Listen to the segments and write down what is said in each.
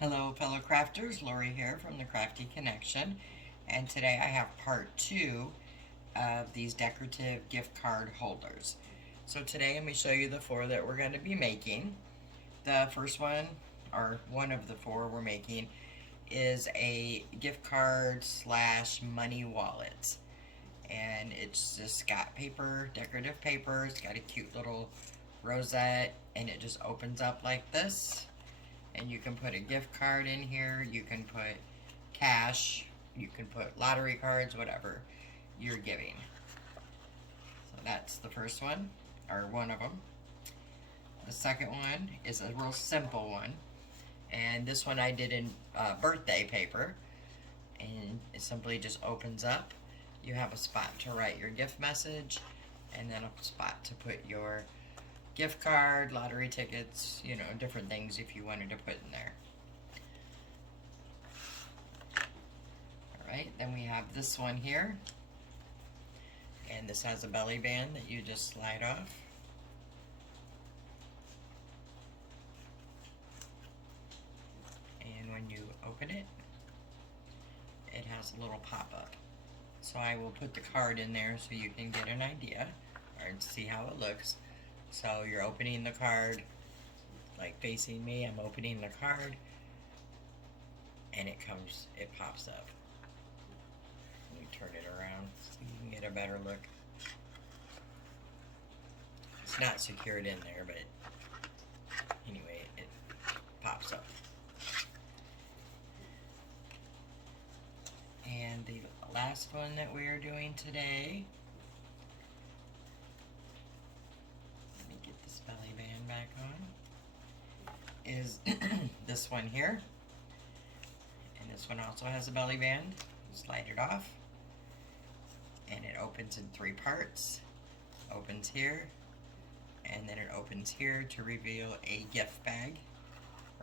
Hello fellow crafters, Lori here from the Crafty Connection, and today I have part 2 of these decorative gift card holders. So today I'm going to show you the 4 that we're going to be making. The first one, or one of the 4 we're making, is a gift card slash money wallet. And it's just got paper, decorative paper, it's got a cute little rosette, and it just opens up like this. And you can put a gift card in here, you can put cash, you can put lottery cards, whatever you're giving. So that's the first one, or one of them. The second one is a real simple one, and this one I did in birthday paper, and it simply just opens up. You have a spot to write your gift message, and then a spot to put your gift card, lottery tickets, you know, different things if you wanted to put in there. Alright, then we have this one here. And this has a belly band that you just slide off. And when you open it, it has a little pop-up. So I will put the card in there so you can get an idea or see how it looks. So you're opening the card, like facing me, I'm opening the card, and it pops up. Let me turn it around so you can get a better look. It's not secured in there, but anyway, it pops up. And the last one that we are doing today, belly band back on, is this one here, and this one also has a belly band. Slide it off, and it opens in 3 parts. Opens here, and then it opens here to reveal a gift bag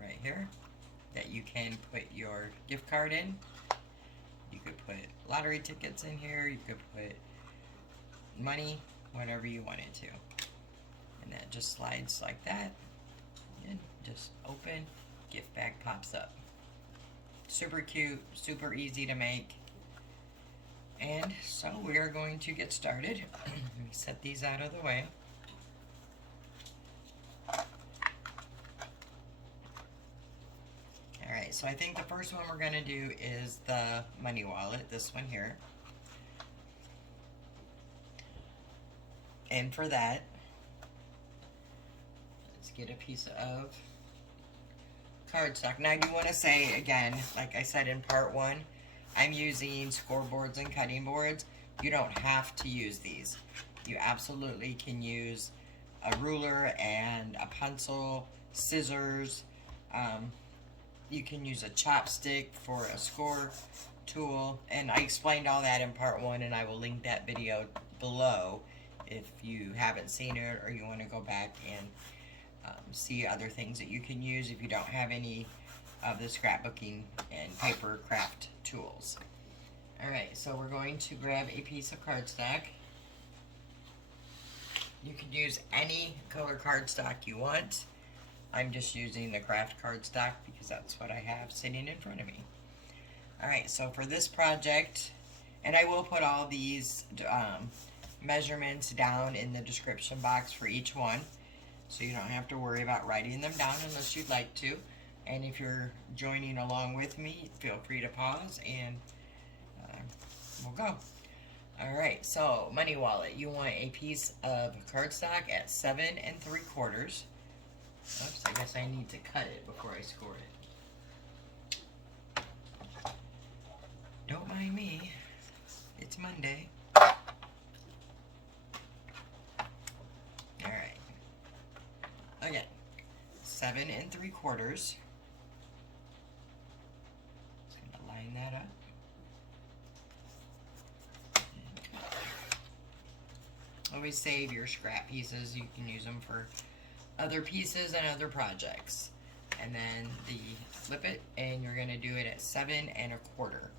right here that you can put your gift card in. You could put lottery tickets in here, you could put money, whatever you wanted to. And that just slides like that, and just open, gift bag pops up. Super cute, super easy to make. And so we are going to get started. Let me set these out of the way. Alright, so I think the first one we're going to do is the money wallet, this one here. And for that, get a piece of cardstock. Now I do want to say again, like I said in part 1, I'm using scoreboards and cutting boards. You don't have to use these. You absolutely can use a ruler and a pencil, scissors. You can use a chopstick for a score tool, and I explained all that in part 1, and I will link that video below if you haven't seen it or you want to go back and see other things that you can use if you don't have any of the scrapbooking and Papercraft tools. Alright, so we're going to grab a piece of cardstock. You can use any color cardstock you want. I'm just using the craft cardstock because that's what I have sitting in front of me. Alright, so for this project, and I will put all these measurements down in the description box for each one, so you don't have to worry about writing them down unless you'd like to. And if you're joining along with me, feel free to pause and we'll go. Alright, so money wallet. You want a piece of cardstock at 7 3/4. Oops, I guess I need to cut it before I score it. Don't mind me. It's Monday. Alright. Again, 7 3/4. Just gonna line that up. Always save your scrap pieces. You can use them for other pieces and other projects. And then flip it, and you're gonna do it at 7 1/4.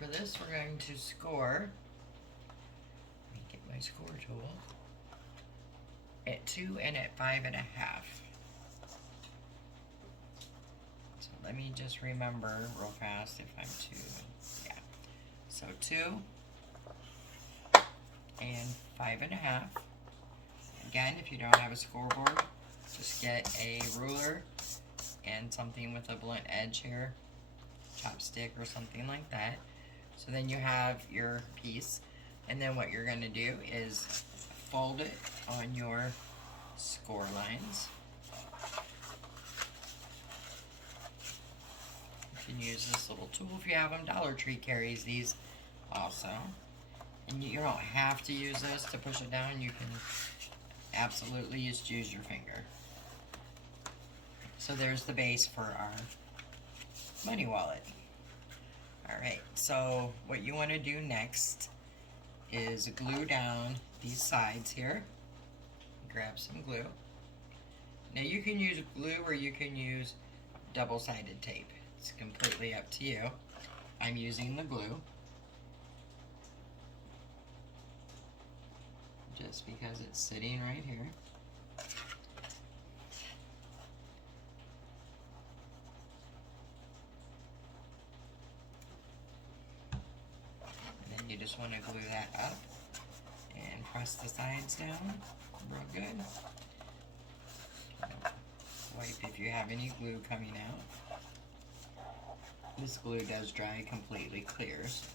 for this, we're going to score. Let me get my score tool. At 2 and at 5.5. So let me just remember real fast if I'm 2. Yeah. So 2 and 5.5. Again, if you don't have a scoreboard, just get a ruler and something with a blunt edge here, chopstick or something like that. So then you have your piece, and then what you're going to do is fold it on your score lines. You can use this little tool if you have them. Dollar Tree carries these also. And you don't have to use this to push it down. You can absolutely just use your finger. So there's the base for our money wallet. Alright, so what you want to do next is glue down these sides here. Grab some glue. Now you can use glue or you can use double-sided tape. It's completely up to you. I'm using the glue just because it's sitting right here. And then you just want to glue that up and press the sides down real good. Wipe if you have any glue coming out. This glue does dry completely clear, so.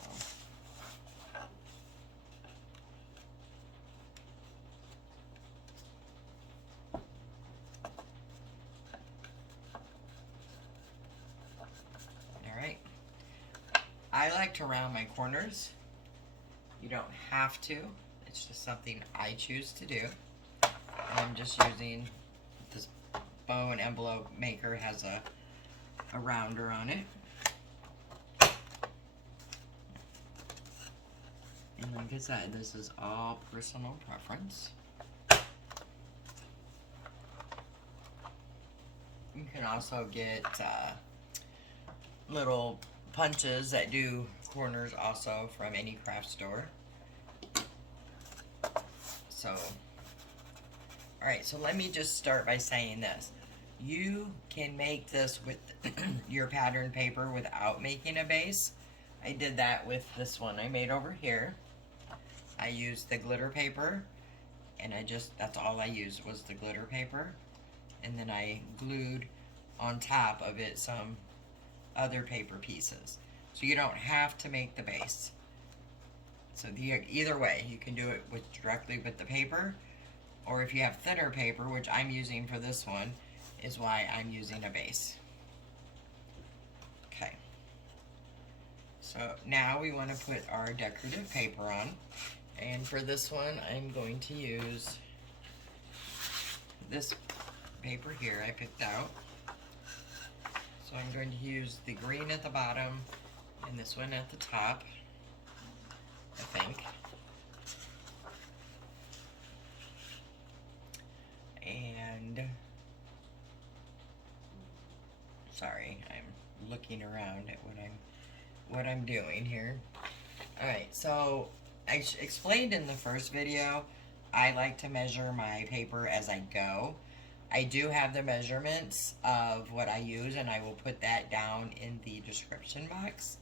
Alright. I like to round my corners. You don't have to. It's just something I choose to do. And I'm just using this bow and envelope maker, has a rounder on it. And like I said, this is all personal preference. You can also get little punches that do corners also from any craft store. So, alright, so let me just start by saying this. You can make this with your pattern paper without making a base. I did that with this one I made over here. I used the glitter paper, and that's all I used was the glitter paper. And then I glued on top of it some other paper pieces. So you don't have to make the base. So either way, you can do it directly with the paper, or if you have thinner paper, which I'm using for this one, is why I'm using a base. Okay. So now we want to put our decorative paper on. And for this one, I'm going to use this paper here I picked out. So I'm going to use the green at the bottom and this one at the top, I think. And sorry, I'm looking around at what I'm doing here. Alright, so I explained in the first video, I like to measure my paper as I go. I do have the measurements of what I use, and I will put that down in the description box.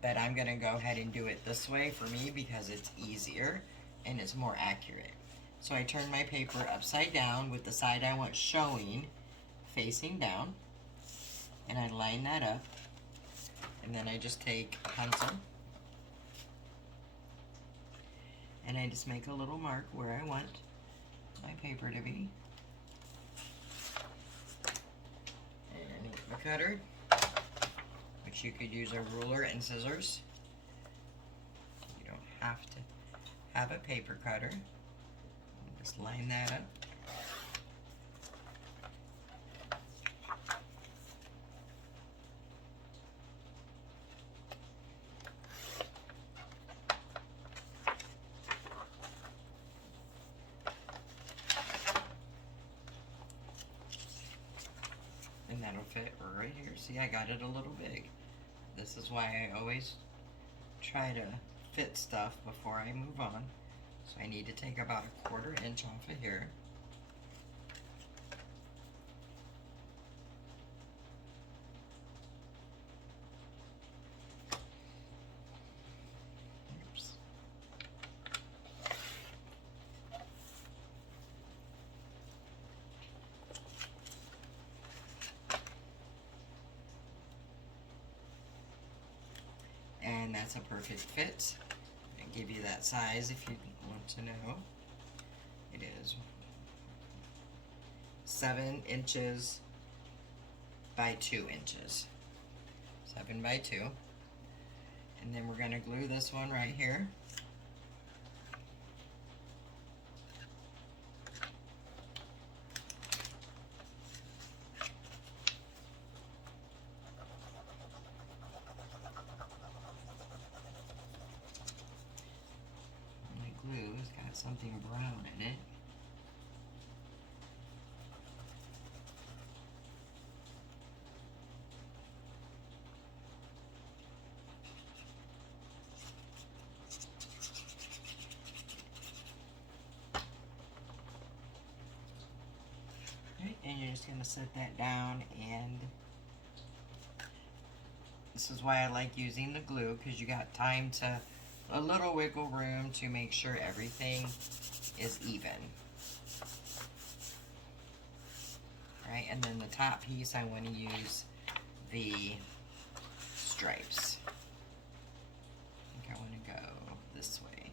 But I'm going to go ahead and do it this way for me because it's easier and it's more accurate. So I turn my paper upside down with the side I want showing facing down, and I line that up, and then I just take a pencil and I just make a little mark where I want my paper to be. And my cutter, which you could use a ruler and scissors. You don't have to have a paper cutter. Just line that up. And that'll fit right here. See, I got it a little big. This is why I always try to fit stuff before I move on. So I need to take about a 1/4 inch off of here. Oops. And that's a perfect fit. I give you that size if you want to know. It is 7 inches by 2 inches. 7 by 2. And then we're going to glue this one right here. Glue has got something brown in it. Right, and you're just going to set that down, and this is why I like using the glue, because you got time to a little wiggle room to make sure everything is even. Right, and then the top piece I want to use the stripes. I think I want to go this way.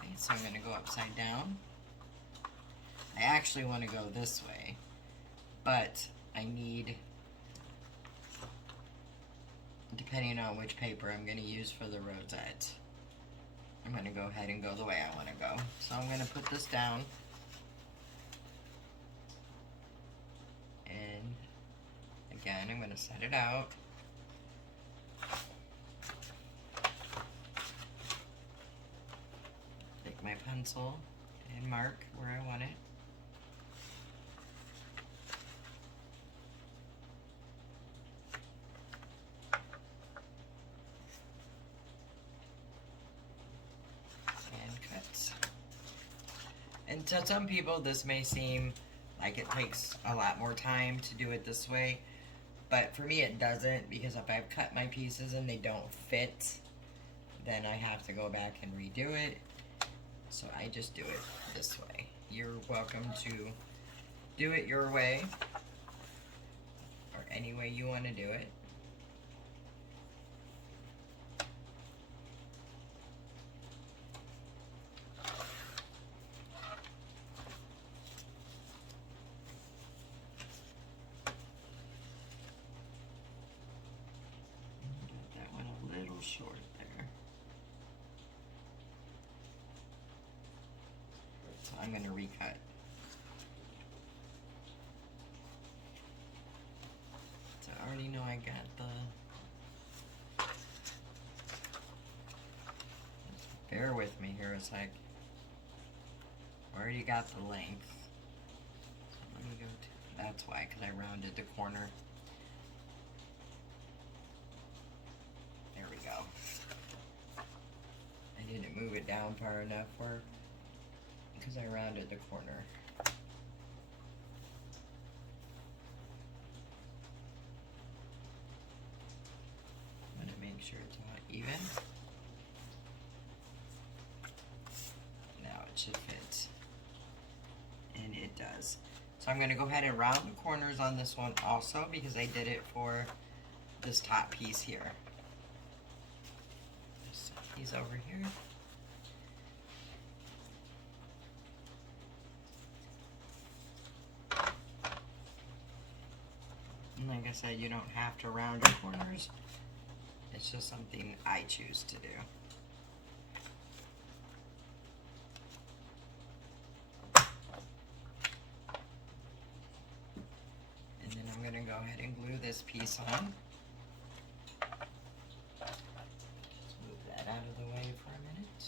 Okay, so I'm going to go upside down. I actually want to go this way, but I need, depending on which paper I'm going to use for the rosette, I'm going to go ahead and go the way I want to go. So I'm going to put this down, and again I'm going to set it out. Take my pencil and mark where I want it. And to some people this may seem like it takes a lot more time to do it this way, but for me it doesn't, because if I've cut my pieces and they don't fit, then I have to go back and redo it. So I just do it this way. You're welcome to do it your way, or any way you want to do it. Short there. So I'm going to recut. So I already know I got the... Just bear with me here a sec. I already got the length. So let me go to... That's why, because I rounded the corner. I didn't move it down far enough because I rounded the corner. I'm going to make sure it's not even. Now it should fit. And it does. So I'm going to go ahead and round the corners on this one also, because I did it for this top piece here. He's over here. And like I said, you don't have to round your corners. It's just something I choose to do. And then I'm going to go ahead and glue this piece on. Out of the way for a minute.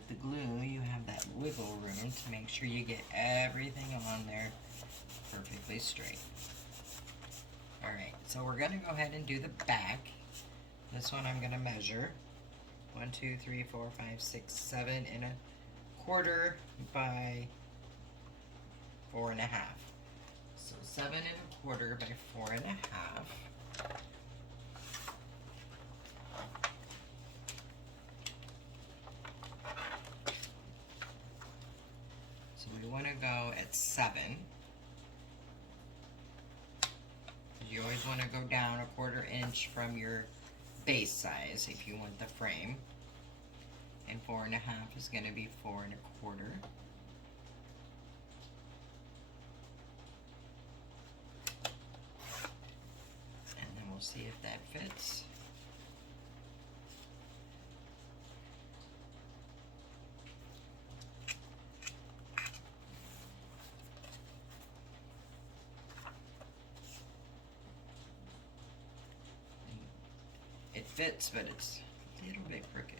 with the glue, you have that wiggle room to make sure you get everything on there perfectly straight. Alright, so we're going to go ahead and do the back. This one I'm going to measure 1, 2, 3, 4, 5, 6, 7 and a quarter by 4 and a half. So 7 and a quarter by 4 and a half. So we want to go at 7. You always want to go down a 1/4 inch from your base size if you want the frame. And 4 and a half is going to be 4 and a quarter. And then we'll see if that fits. It fits, but it's a little bit crooked.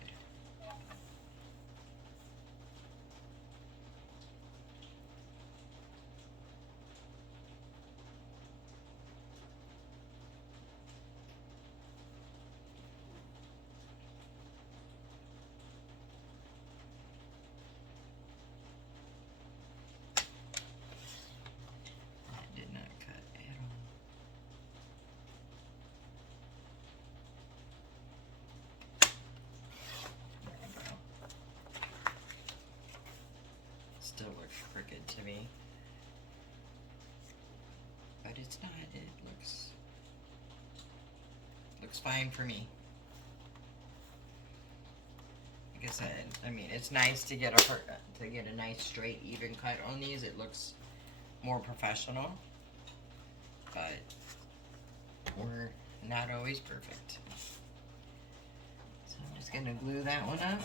That did not cut at all. Still looks crooked to me, but it's not. It looks fine for me. Like I said, I mean, it's nice to get a nice straight even cut on these. It looks more professional, but we're not always perfect. So I'm just gonna glue that one up.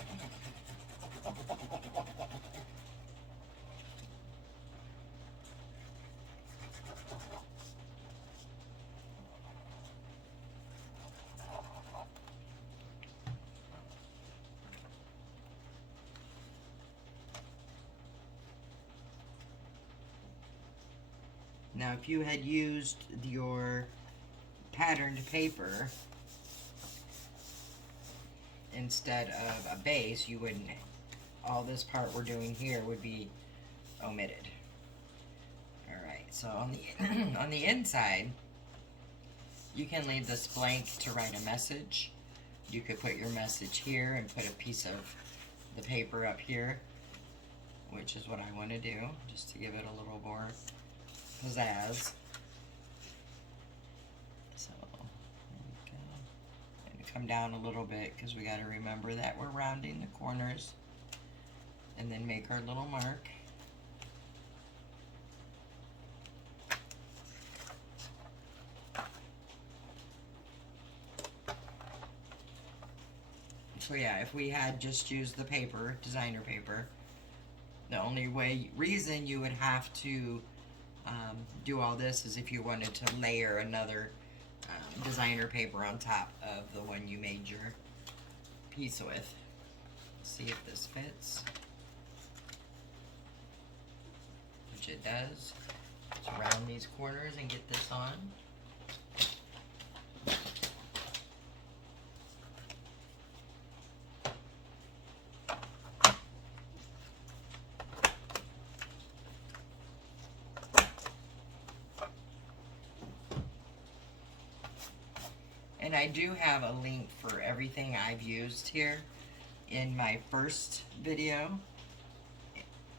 Now, if you had used your patterned paper instead of a base, you wouldn't. All this part we're doing here would be omitted. All right. So on the on the inside, you can leave this blank to write a message. You could put your message here and put a piece of the paper up here, which is what I want to do, just to give it a little more pizzazz. So there we go. And come down a little bit because we got to remember that we're rounding the corners, and then make our little mark. So yeah, if we had just used the paper, designer paper, the only reason you would have to do all this is if you wanted to layer another designer paper on top of the one you made your piece with. See if this fits, which it does. Let's round these corners and get this on. And I do have a link for everything I've used here in my first video.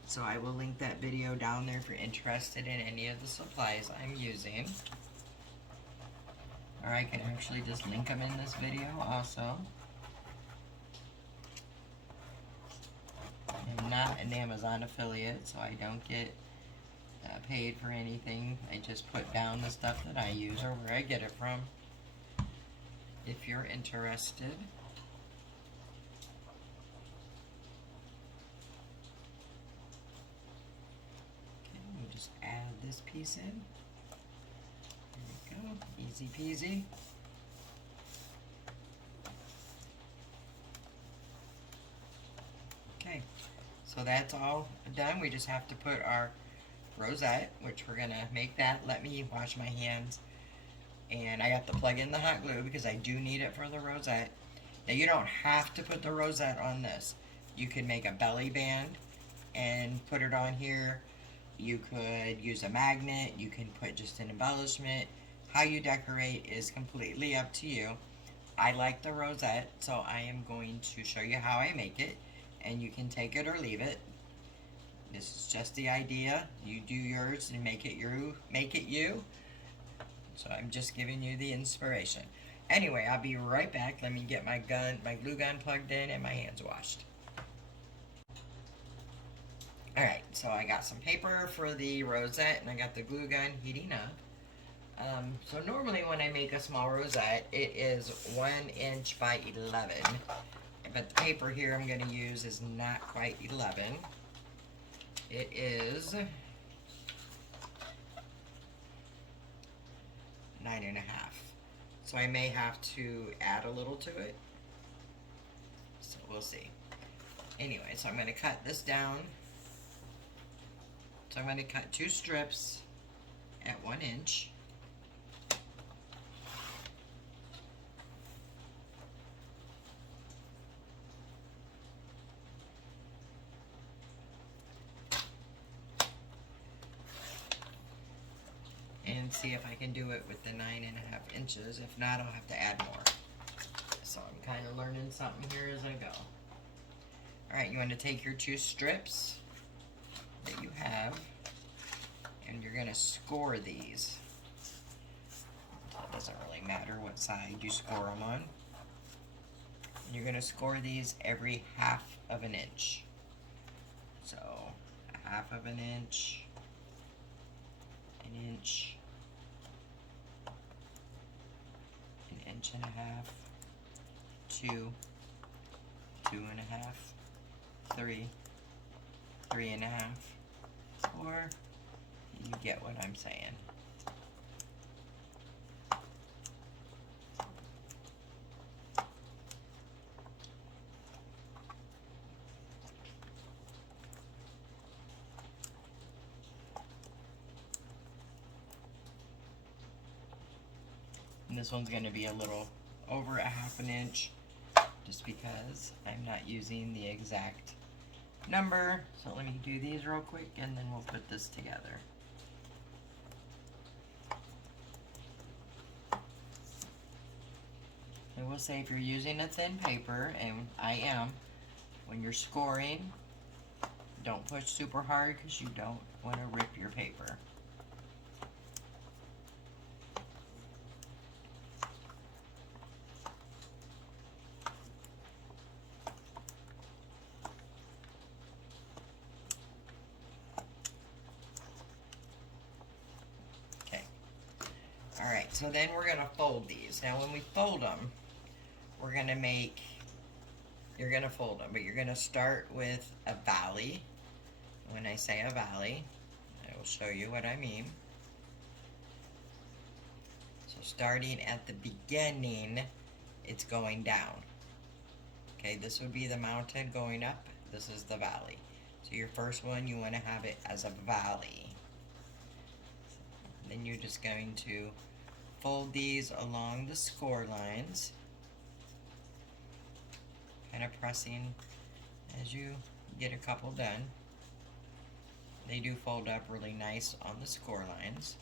So I will link that video down there if you're interested in any of the supplies I'm using. Or I can actually just link them in this video also. I'm not an Amazon affiliate, so I don't get paid for anything. I just put down the stuff that I use or where I get it from. If you're interested. Okay, we'll just add this piece in. There we go, easy peasy. Okay, So that's all done. We just have to put our rosette, which we're gonna make that. Let me wash my hands. And I got to plug in the hot glue because I do need it for the rosette. Now you don't have to put the rosette on this. You can make a belly band and put it on here. You could use a magnet. You can put just an embellishment. How you decorate is completely up to you. I like the rosette, so I am going to show you how I make it, and you can take it or leave it. This is just the idea. You do yours and make it you. So I'm just giving you the inspiration. Anyway, I'll be right back. Let me get my glue gun plugged in and my hands washed. Alright, so I got some paper for the rosette and I got the glue gun heating up. So normally when I make a small rosette, it is 1 inch by 11. But the paper here I'm going to use is not quite 11. It is 9.5. So I may have to add a little to it. So we'll see. Anyway, so I'm going to cut this down. So I'm going to cut 2 strips at 1 inch. And see if I can do it with the 9.5 inches. If not, I'll have to add more. So I'm kind of learning something here as I go. Alright, you want to take your 2 strips that you have, and you're going to score these. So it doesn't really matter what side you score them on. And you're going to score these every 1/2 of an inch. So 1/2 of an inch, an inch, an inch and a half, 2, 2.5, 3, 3.5, 4. You get what I'm saying. And this one's going to be a little over 1/2 inch just because I'm not using the exact number. So let me do these real quick and then we'll put this together. I will say if you're using a thin paper, and I am, when you're scoring, don't push super hard because you don't want to rip your paper. Alright, so then we're going to fold these. Now when we fold them, we're going to make, you're going to fold them, but you're going to start with a valley. When I say a valley, I will show you what I mean. So starting at the beginning, it's going down. Okay, this would be the mountain going up. This is the valley. So your first one, you want to have it as a valley. Then you're just going to fold these along the score lines, kind of pressing as you get a couple done. They do fold up really nice on the score lines.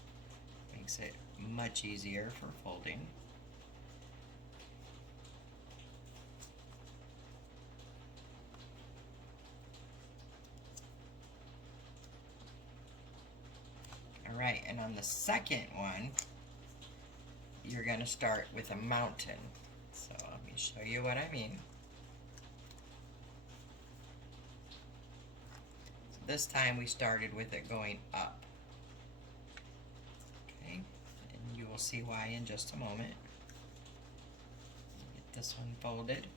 Makes it much easier for folding. Alright, and on the second one, you're going to start with a mountain. So let me show you what I mean. So this time we started with it going up. Okay, and you will see why in just a moment. Get this one folded.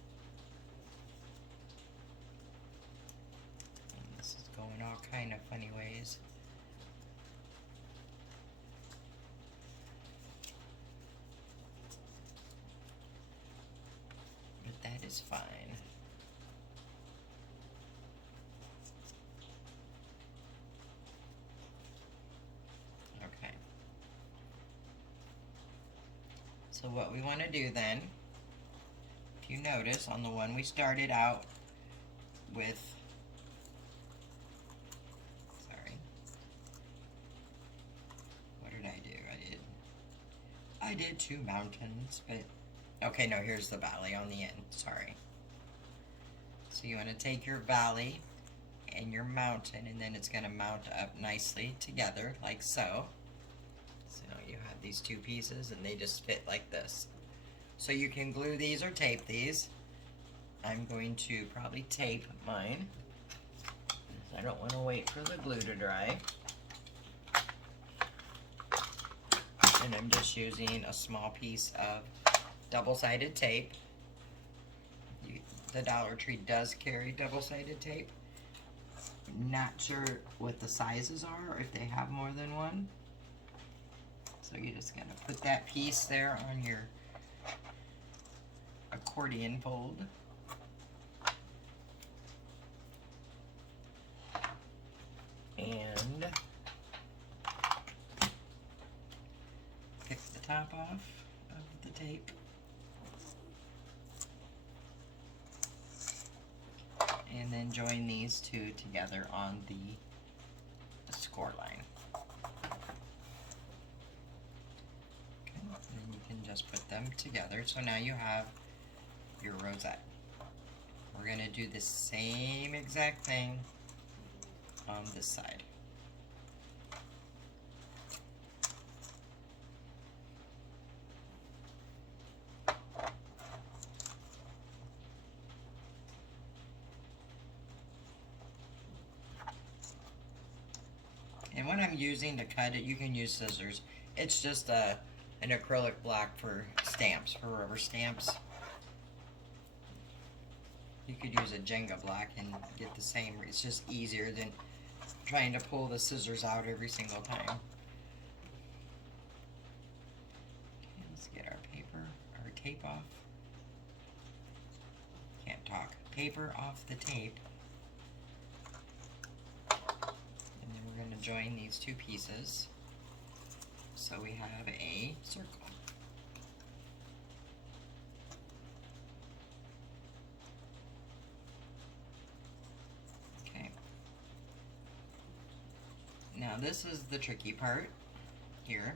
And this is going all kind of funny ways. That is fine. So what we want to do then, if you notice on the one we started out with, sorry, what did I do? I did two mountains, but okay, no, here's the valley on the end, sorry. So you want to take your valley and your mountain, and then it's going to mount up nicely together, like so. So you have these two pieces, and they just fit like this. So you can glue these or tape these. I'm going to probably tape mine. I don't want to wait for the glue to dry. And I'm just using a small piece of double-sided tape. The Dollar Tree does carry double-sided tape. Not sure what the sizes are or if they have more than one. So you're just going to put that piece there on your accordion fold. And pick the top off of the tape. And then join these two together on the score line. Okay, and then you can just put them together. So now you have your rosette. We're going to do the same exact thing on this side. And when I'm using to cut it, you can use scissors. It's just an acrylic block for stamps, for rubber stamps. You could use a Jenga block and get the same. It's just easier than trying to pull the scissors out every single time. Okay, let's get our paper, our tape off. Can't talk. Paper off the tape. And then we're going to join these two pieces. So we have a circle. Now this is the tricky part here.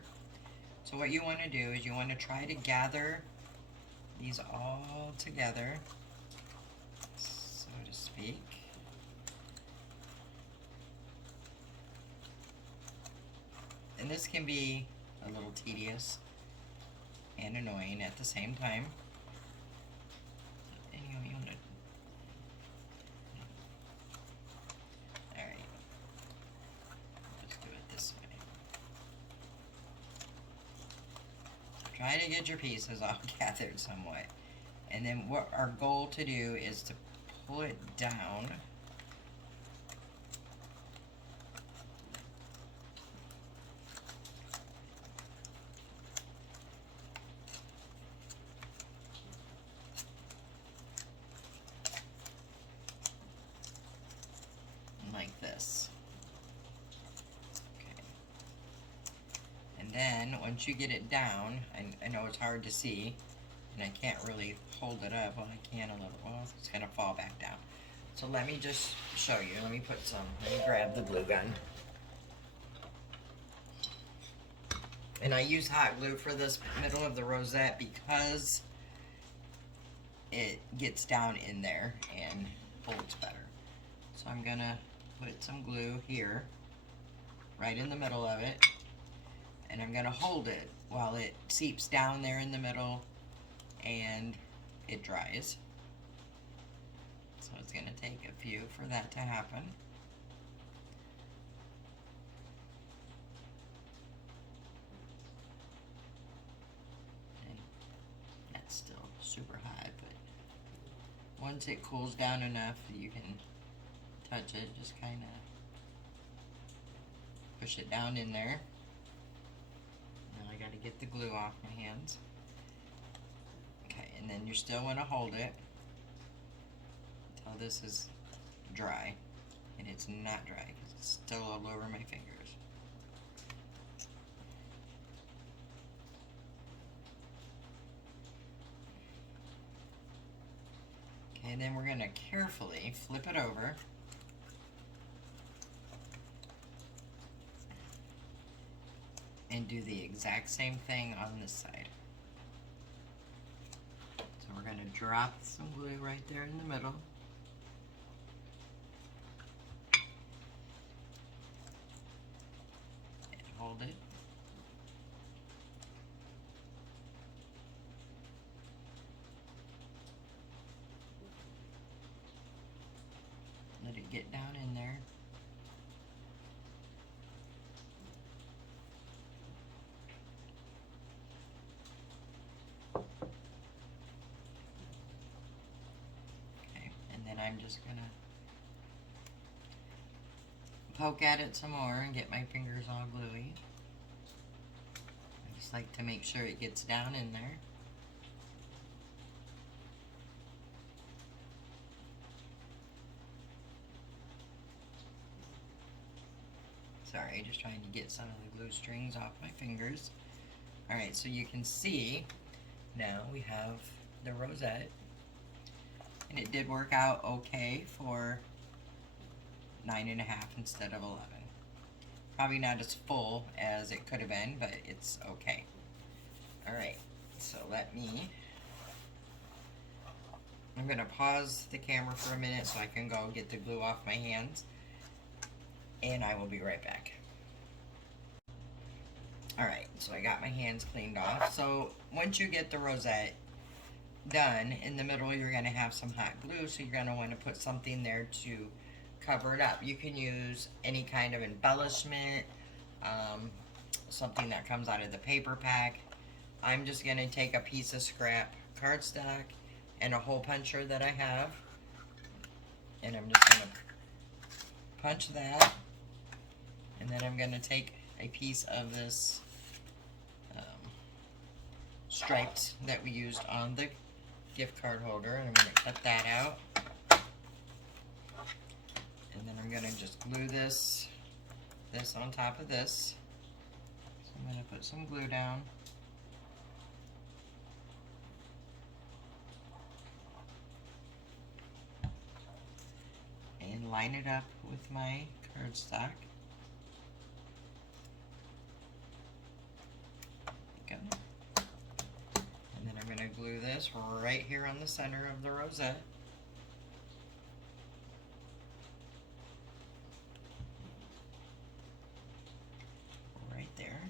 So what you want to do is you want to try to gather these all together, so to speak. And this can be a little tedious and annoying at the same time. Anyway, you want to try to get your pieces all gathered somewhat. And then what our goal to do is to pull it down. Like this. Then, once you get it down, I know it's hard to see, and I can't really hold it up. Well, I can a little. Well, it's going to fall back down. So let me just show you. Let me grab the glue gun. And I use hot glue for this middle of the rosette because it gets down in there and holds better. So I'm going to put some glue here, right in the middle of it. And I'm going to hold it while it seeps down there in the middle and it dries. So it's going to take a few for that to happen. And that's still super hot, but once it cools down enough, you can touch it, just kind of push it down in there. I got to get the glue off my hands. Okay, and then you still want to hold it until this is dry. And it's not dry because it's still all over my fingers. Okay, then we're going to carefully flip it over. And do the exact same thing on this side. So we're going to drop some glue right there in the middle. And hold it. Let it get down in there. I'm just gonna poke at it some more and get my fingers all gluey. I just like to make sure it gets down in there. Sorry, just trying to get some of the glue strings off my fingers. Alright, so you can see now we have the rosette. And it did work out okay for 9.5 instead of 11. Probably not as full as it could have been, but it's okay. Alright, so I'm going to pause the camera for a minute so I can go get the glue off my hands. And I will be right back. Alright, so I got my hands cleaned off. So once you get the rosette done, in the middle you're going to have some hot glue, so you're going to want to put something there to cover it up. You can use any kind of embellishment, something that comes out of the paper pack. I'm just going to take a piece of scrap cardstock and a hole puncher that I have, and I'm just going to punch that, and then I'm going to take a piece of this stripes that we used on the gift card holder, and I'm going to cut that out, and then I'm going to just glue this on top of this. So I'm going to put some glue down, and line it up with my cardstock. There you go. And then I'm going to glue this right here on the center of the rosette. Right there.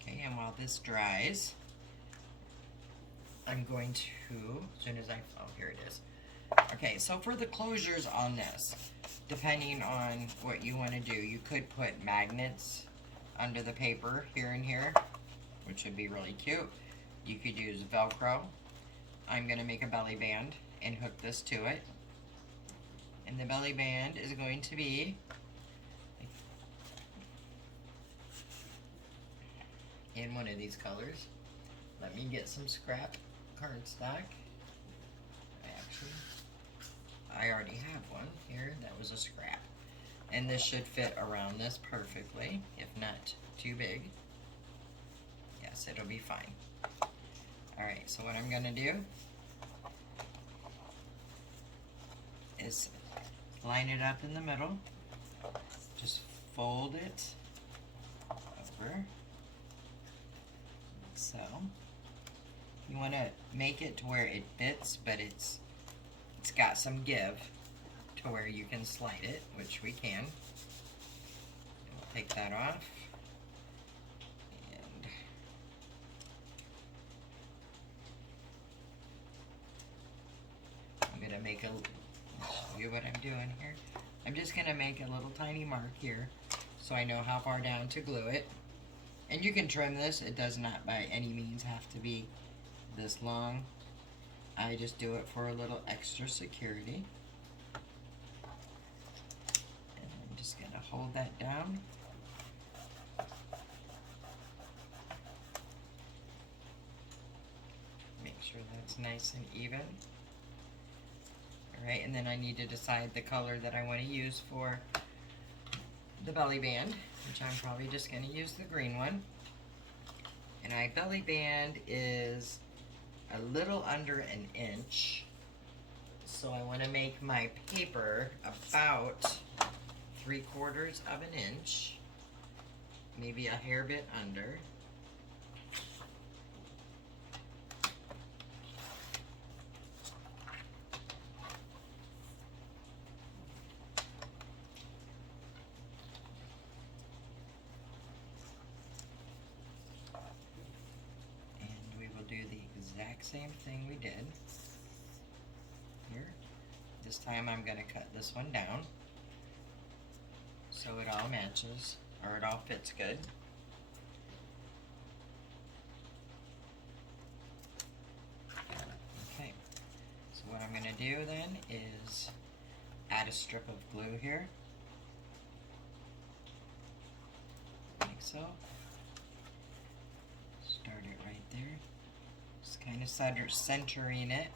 Okay, and while this dries, I'm going to, as soon as oh, here it is. Okay, so for the closures on this, depending on what you want to do, you could put magnets under the paper here and here, which would be really cute. You could use Velcro. I'm going to make a belly band and hook this to it. And the belly band is going to be in one of these colors. Let me get some scrap cardstock. I already have one here. That was a scrap. And this should fit around this perfectly, if not too big. Yes, it'll be fine. Alright, so what I'm going to do is line it up in the middle. Just fold it over. So, you want to make it to where it fits, but it's got some give to where you can slide it, which we can. We'll take that off. And I'm going to make show you what I'm doing here. I'm just going to make a little tiny mark here so I know how far down to glue it. And you can trim this. It does not by any means have to be this long. I just do it for a little extra security. And I'm just going to hold that down. Make sure that's nice and even. Alright, and then I need to decide the color that I want to use for the belly band, which I'm probably just going to use the green one. And my belly band is a little under an inch. So I want to make my paper about 3/4 of an inch, maybe a hair bit under. And we will do the exact same thing we did here. This time I'm going to cut this one down so it all matches, or it all fits good. Okay, so what I'm going to do then is add a strip of glue here, like so. Start it right there, just kind of centering it.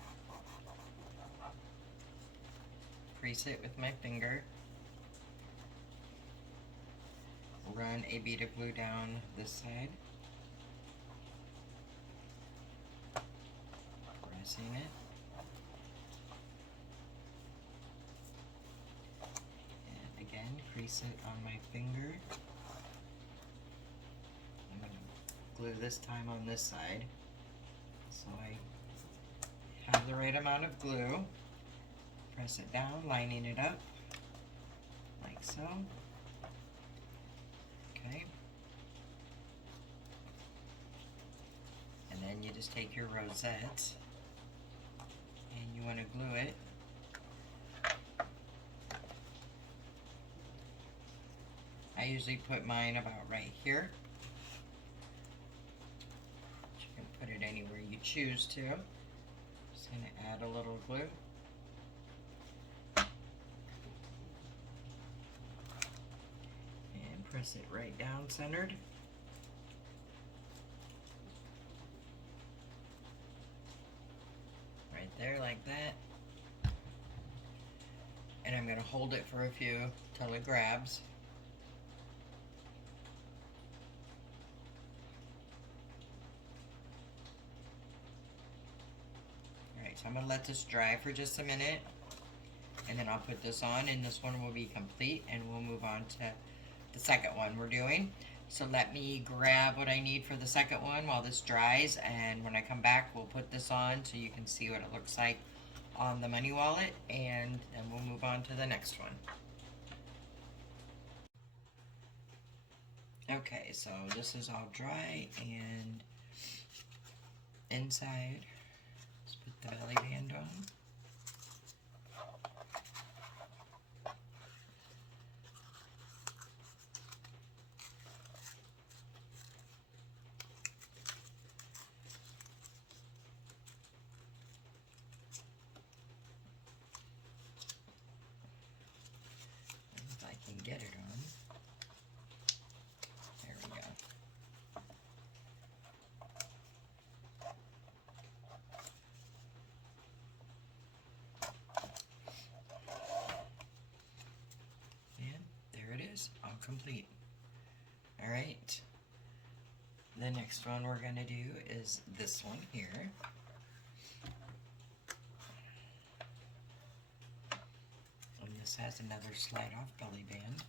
Crease it with my finger. Run a bead of glue down this side. Pressing it. And again, crease it on my finger. I'm going to glue this time on this side, so I have the right amount of glue. Press it down, lining it up, like so. Okay. And then you just take your rosette and you want to glue it. I usually put mine about right here. You can put it anywhere you choose to. Just going to add a little glue. Press it right down centered. Right there, like that. And I'm going to hold it for a few till it grabs. Alright, so I'm going to let this dry for just a minute. And then I'll put this on, and this one will be complete, and we'll move on to the second one we're doing. So let me grab what I need for the second one while this dries, and when I come back we'll put this on so you can see what it looks like on the money wallet, and then we'll move on to the next one. Okay, so this is all dry, and inside, let's put the belly band on. Get it on. There we go. And there it is, all complete. Alright. The next one we're going to do is this one here. This has another slide off belly band,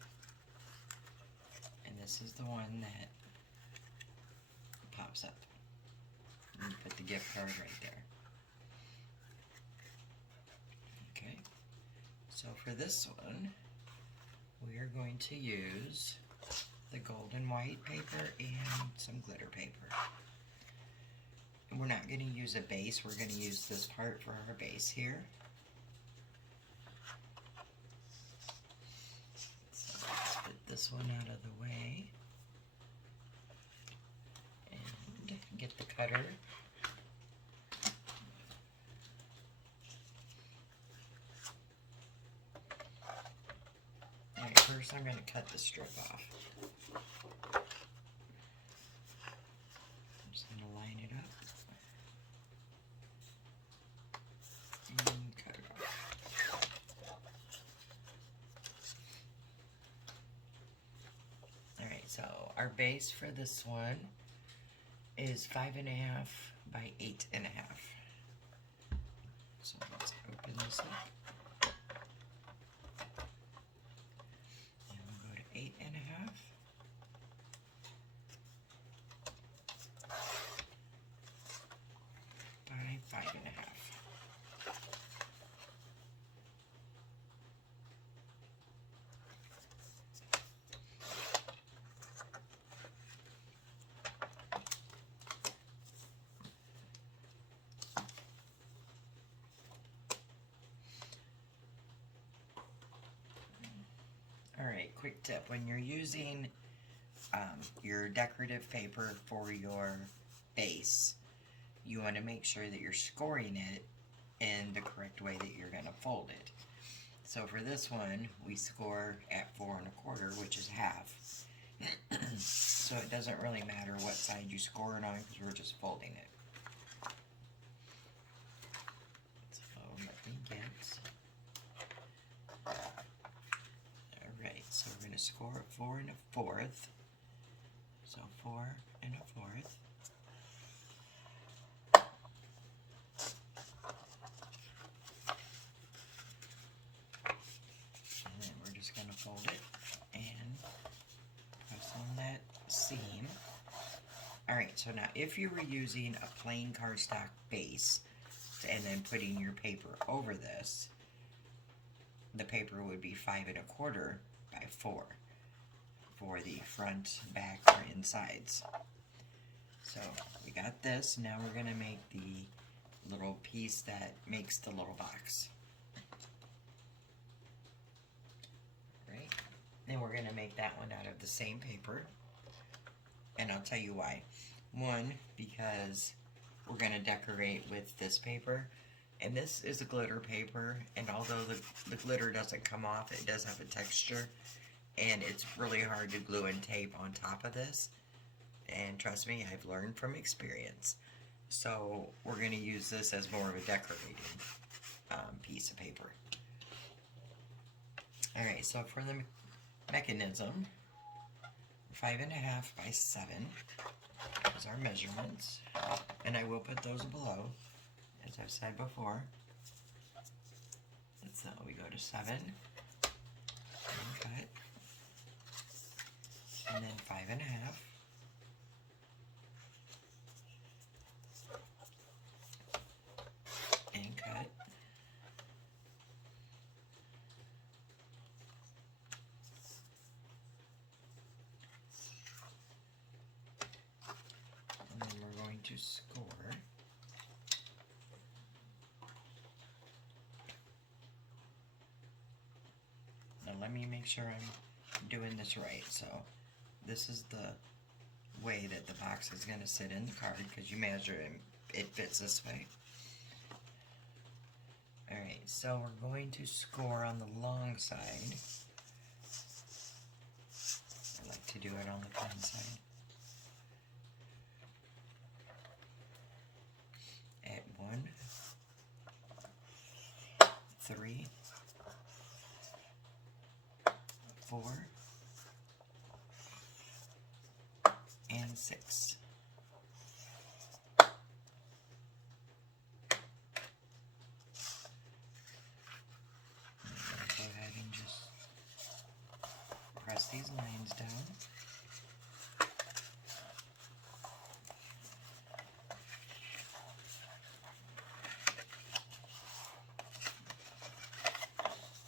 and this is the one that pops up. And you put the gift card right there. Okay, so for this one we are going to use the golden white paper and some glitter paper. And we're not going to use a base, we're going to use this part for our base here. This one out of the way and get the cutter. Alright, first I'm going to cut the strip off. I'm just going to line it up and cut it off. So our base for this one is 5.5 by 8.5. So let's open this up. And we'll go to 8.5. By 5.5. Alright, quick tip. When you're using your decorative paper for your base, you want to make sure that you're scoring it in the correct way that you're going to fold it. So for this one, we score at 4 1/4, which is half. So it doesn't really matter what side you score it on because we're just folding it. So let me get... Alright, so we're going to score at 4 1/4. So 4 1/4. And then we're just going to fold it and press on that seam. Alright, so now if you were using a plain cardstock base and then putting your paper over this, the paper would be 5 1/4 by 4 for the front, back, or insides. So we got this. Now we're going to make the little piece that makes the little box. Right? And we're going to make that one out of the same paper. And I'll tell you why. One, because we're going to decorate with this paper. And this is a glitter paper, and although the glitter doesn't come off, it does have a texture, and it's really hard to glue and tape on top of this. And trust me, I've learned from experience. So we're going to use this as more of a decorating piece of paper. Alright, so for the mechanism, 5.5 by 7 is our measurements, and I will put those below, as I've said before. So we go to 7, and cut, and then 5.5, and cut, and then we're going to score. Now let me make sure I'm doing this right. So this is the way that the box is going to sit in the card, because you measure it, it fits this way. Alright, so we're going to score on the long side. I like to do it on the thin side. At 1, 3, 4, and 6. Go ahead and just press these lines down.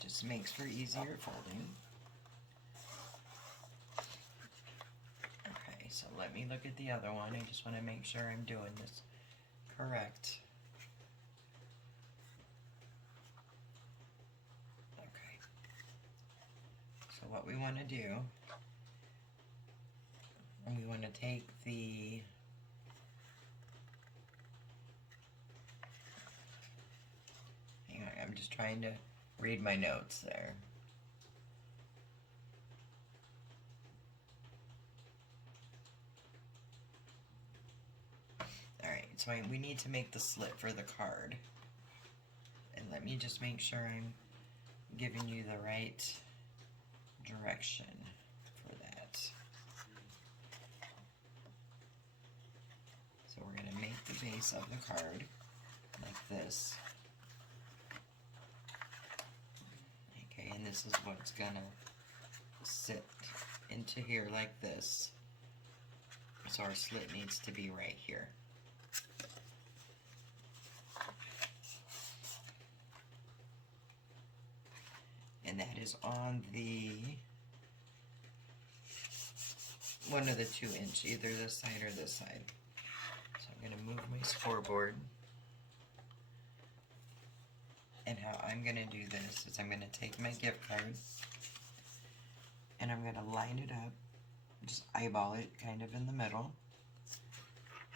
Just makes for easier folding. Okay, so let me look at the other one. I just want to make sure I'm doing this correct. Okay. So what we want to do, we want to take the hang on, I'm just trying to read my notes there. Alright, so we need to make the slit for the card. And let me just make sure I'm giving you the right direction for that. So we're going to make the base of the card like this. Okay, and this is what's going to sit into here like this. So our slit needs to be right here. And that is on the one of the 2 inch, either this side or this side. So I'm going to move my scoreboard. And how I'm going to do this is I'm going to take my gift card and I'm going to line it up, just eyeball it kind of in the middle.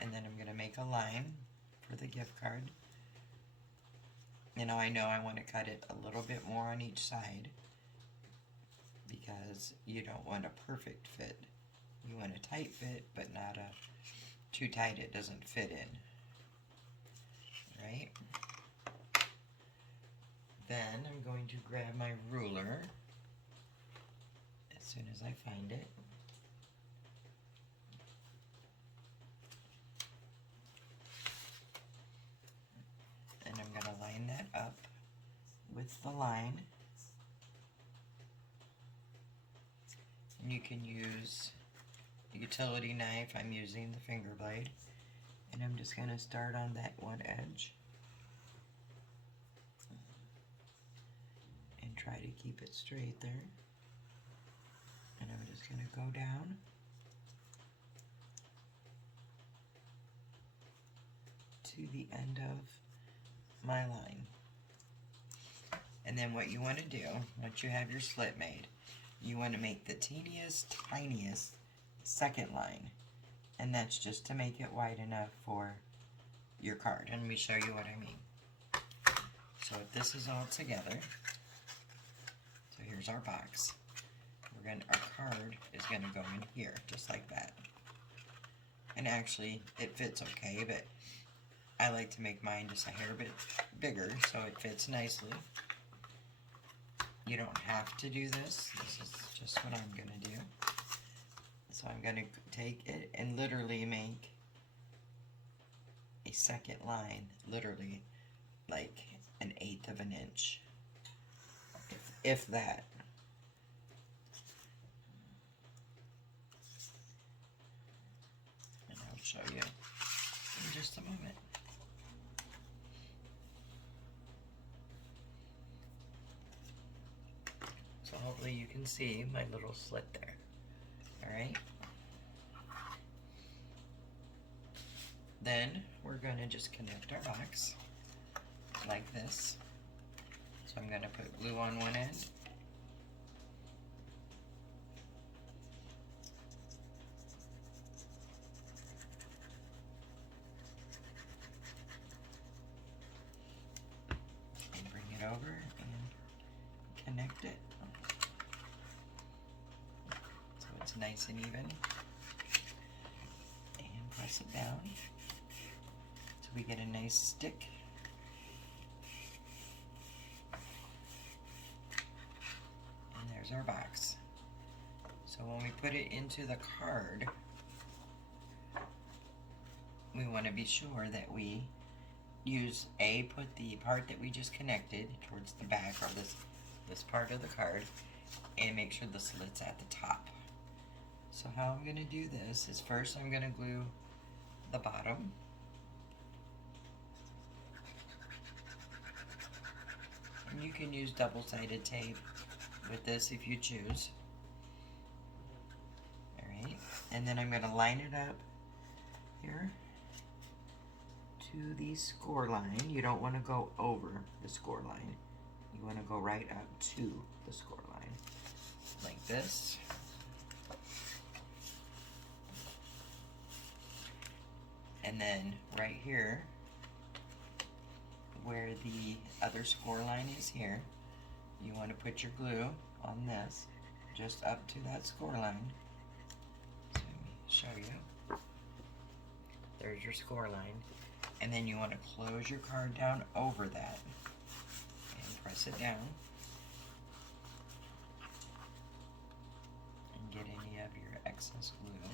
And then I'm going to make a line for the gift card. You know I want to cut it a little bit more on each side because you don't want a perfect fit. You want a tight fit, but not a too tight it doesn't fit in. Right? Then I'm going to grab my ruler as soon as I find it. And I'm going to line that up with the line. And you can use a utility knife. I'm using the finger blade. And I'm just going to start on that one edge. And try to keep it straight there. And I'm just going to go down. To the end of my line. And then what you want to do, once you have your slit made, you want to make the teeniest, tiniest second line. And that's just to make it wide enough for your card. And let me show you what I mean. So if this is all together, so here's our box. Our card is going to go in here, just like that. And actually, it fits okay, but I like to make mine just a hair bit bigger so it fits nicely. You don't have to do this. This is just what I'm going to do. So I'm going to take it and literally make a second line, literally like 1/8 of an inch, if that. And I'll show you in just a moment. So hopefully you can see my little slit there. Alright? Then we're going to just connect our box like this. So I'm going to put glue on one end. And bring it over and connect it. So it's nice and even. And press it down. So we get a nice stick. And there's our box. So when we put it into the card, we want to be sure that we put the part that we just connected towards the back, or this part of the card, and make sure the slit's at the top. So how I'm going to do this is first I'm going to glue the bottom. And you can use double-sided tape with this if you choose. Alright, and then I'm going to line it up here to the score line. You don't want to go over the score line. You want to go right up to the score line, like this. And then right here, where the other score line is here, you want to put your glue on this, just up to that score line. So let me show you. There's your score line. And then you want to close your card down over that and press it down and get any of your excess glue.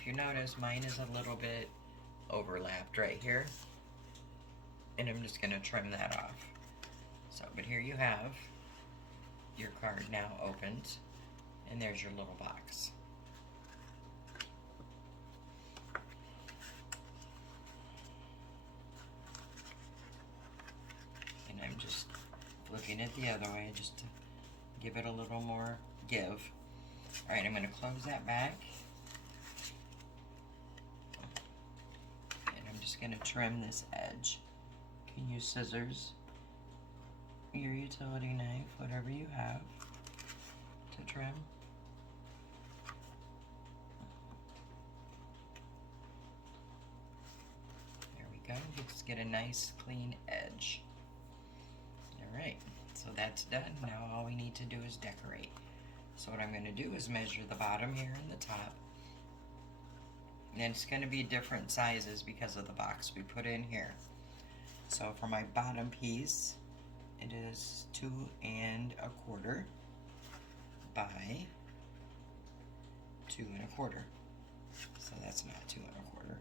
if you notice, mine is a little bit overlapped right here, and I'm just going to trim that off. So, but here you have your card now opened, and there's your little box. And I'm just flipping it the other way just to give it a little more give. Alright, I'm going to close that back. And I'm just going to trim this edge. You can use scissors, your utility knife, whatever you have to trim. There we go. Let's get a nice clean edge. Alright, so that's done. Now all we need to do is decorate. So what I'm going to do is measure the bottom here and the top. And it's going to be different sizes because of the box we put in here. So for my bottom piece, it is 2 1/4 by 2 1/4. So that's not 2 1/4.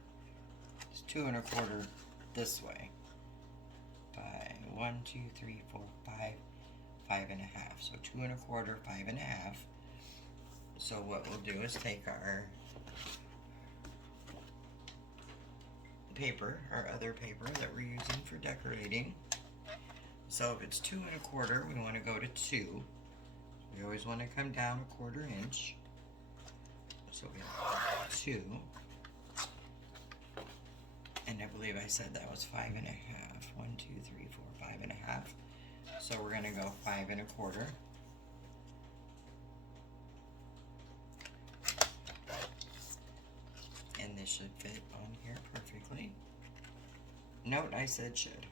It's 2 1/4 this way by 1, 2, 3, 4, 5, 5 1/2. So 2 1/4, 5 1/2. So what we'll do is take our paper, our other paper that we're using for decorating. So if it's 2 1/4, we want to go to 2. We always want to come down 1/4 inch. So we have 2. And I believe I said that was 5 1/2. 1, 2, 3, 4, 5 1/2. So we're going to go 5 1/4. And this should fit on here perfectly. Note I said should.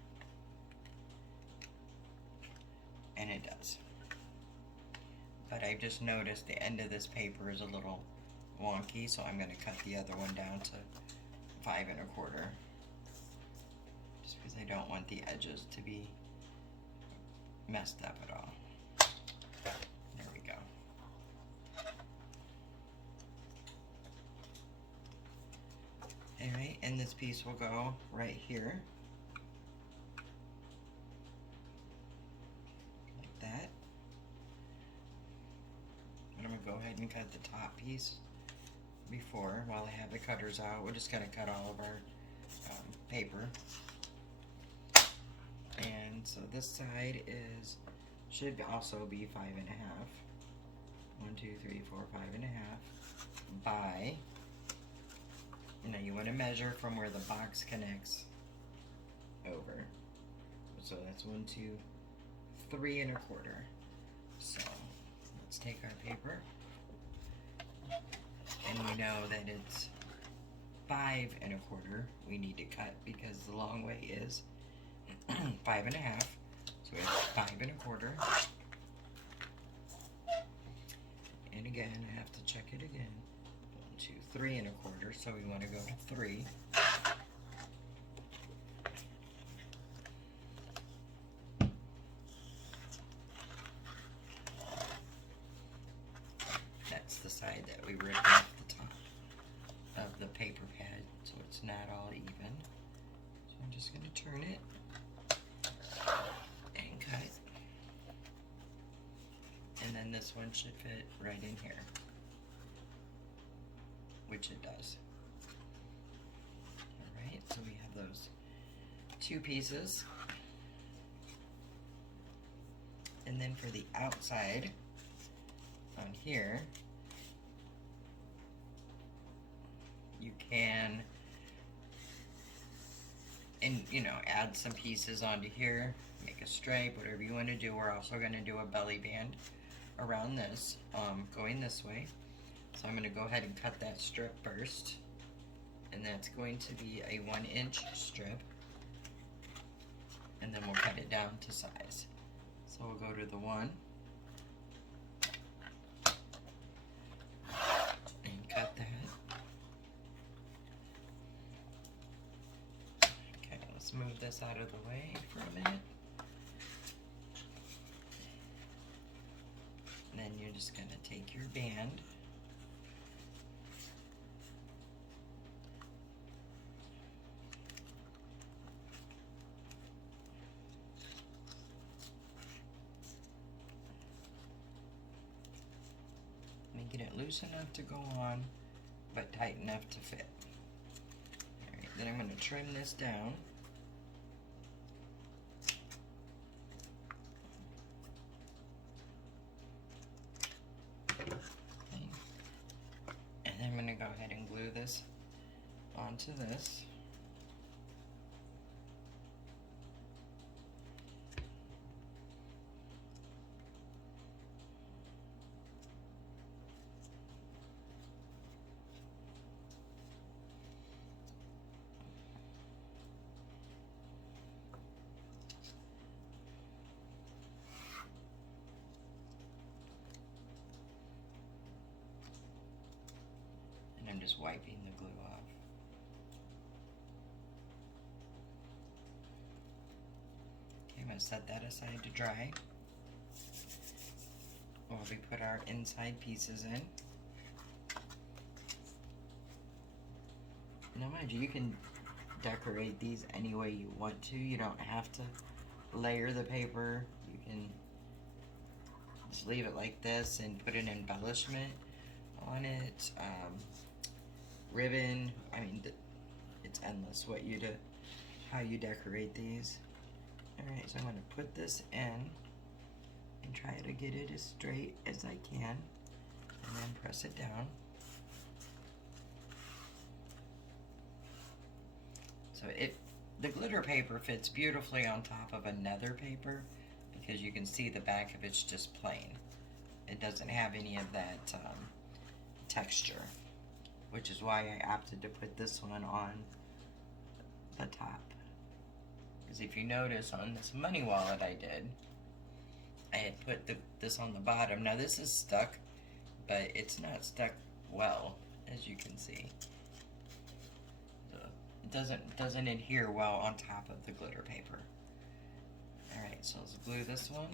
And it does. But I've just noticed the end of this paper is a little wonky, so I'm going to cut the other one down to 5 1/4. Just because I don't want the edges to be messed up at all. There we go. Alright, and this piece will go right here. Like that. And I'm going to go ahead and cut the top piece before, while I have the cutters out. We're just going to cut all of our paper. And so this side should also be 5 1/2. 1, 2, 3, 4, 5 1/2 by. Now you want to measure from where the box connects over. So that's 1, 2, 3 1/4. So let's take our paper, and we know that it's 5 1/4 we need to cut because the long way is 5 1/2. So we have 5 1/4. And again, I have to check it again. 1, 2, 3 1/4. So we want to go to 3. That's the side that we ripped off the top of the paper pad, so it's not all even. So I'm just going to turn it and cut. And then this one should fit right in here, which it does. Alright, so we have those 2 pieces. And then for the outside on here, you can, and add some pieces onto here, make a stripe, whatever you want to do. We're also going to do a belly band around this, going this way. So I'm going to go ahead and cut that strip first, and that's going to be a 1 inch strip, and then we'll cut it down to size. So we'll go to the 1 and cut that. Okay, let's move this out of the way for a minute. And then you're just going to take your band loose enough to go on, but tight enough to fit. Alright, then I'm going to trim this down. And then I'm going to go ahead and glue this onto this. I'm just wiping the glue off. Okay, I'm going to set that aside to dry while we put our inside pieces in. Now mind you, you can decorate these any way you want to. You don't have to layer the paper. You can just leave it like this and put an embellishment on it. Ribbon, I mean, it's endless how you decorate these. Alright, so I'm going to put this in and try to get it as straight as I can, and then press it down. So the glitter paper fits beautifully on top of another paper because you can see the back of it's just plain. It doesn't have any of that texture, which is why I opted to put this one on the top. Because if you notice on this money wallet I did, I had put this on the bottom. Now this is stuck, but it's not stuck well, as you can see. So it doesn't adhere well on top of the glitter paper. Alright, so let's glue this one.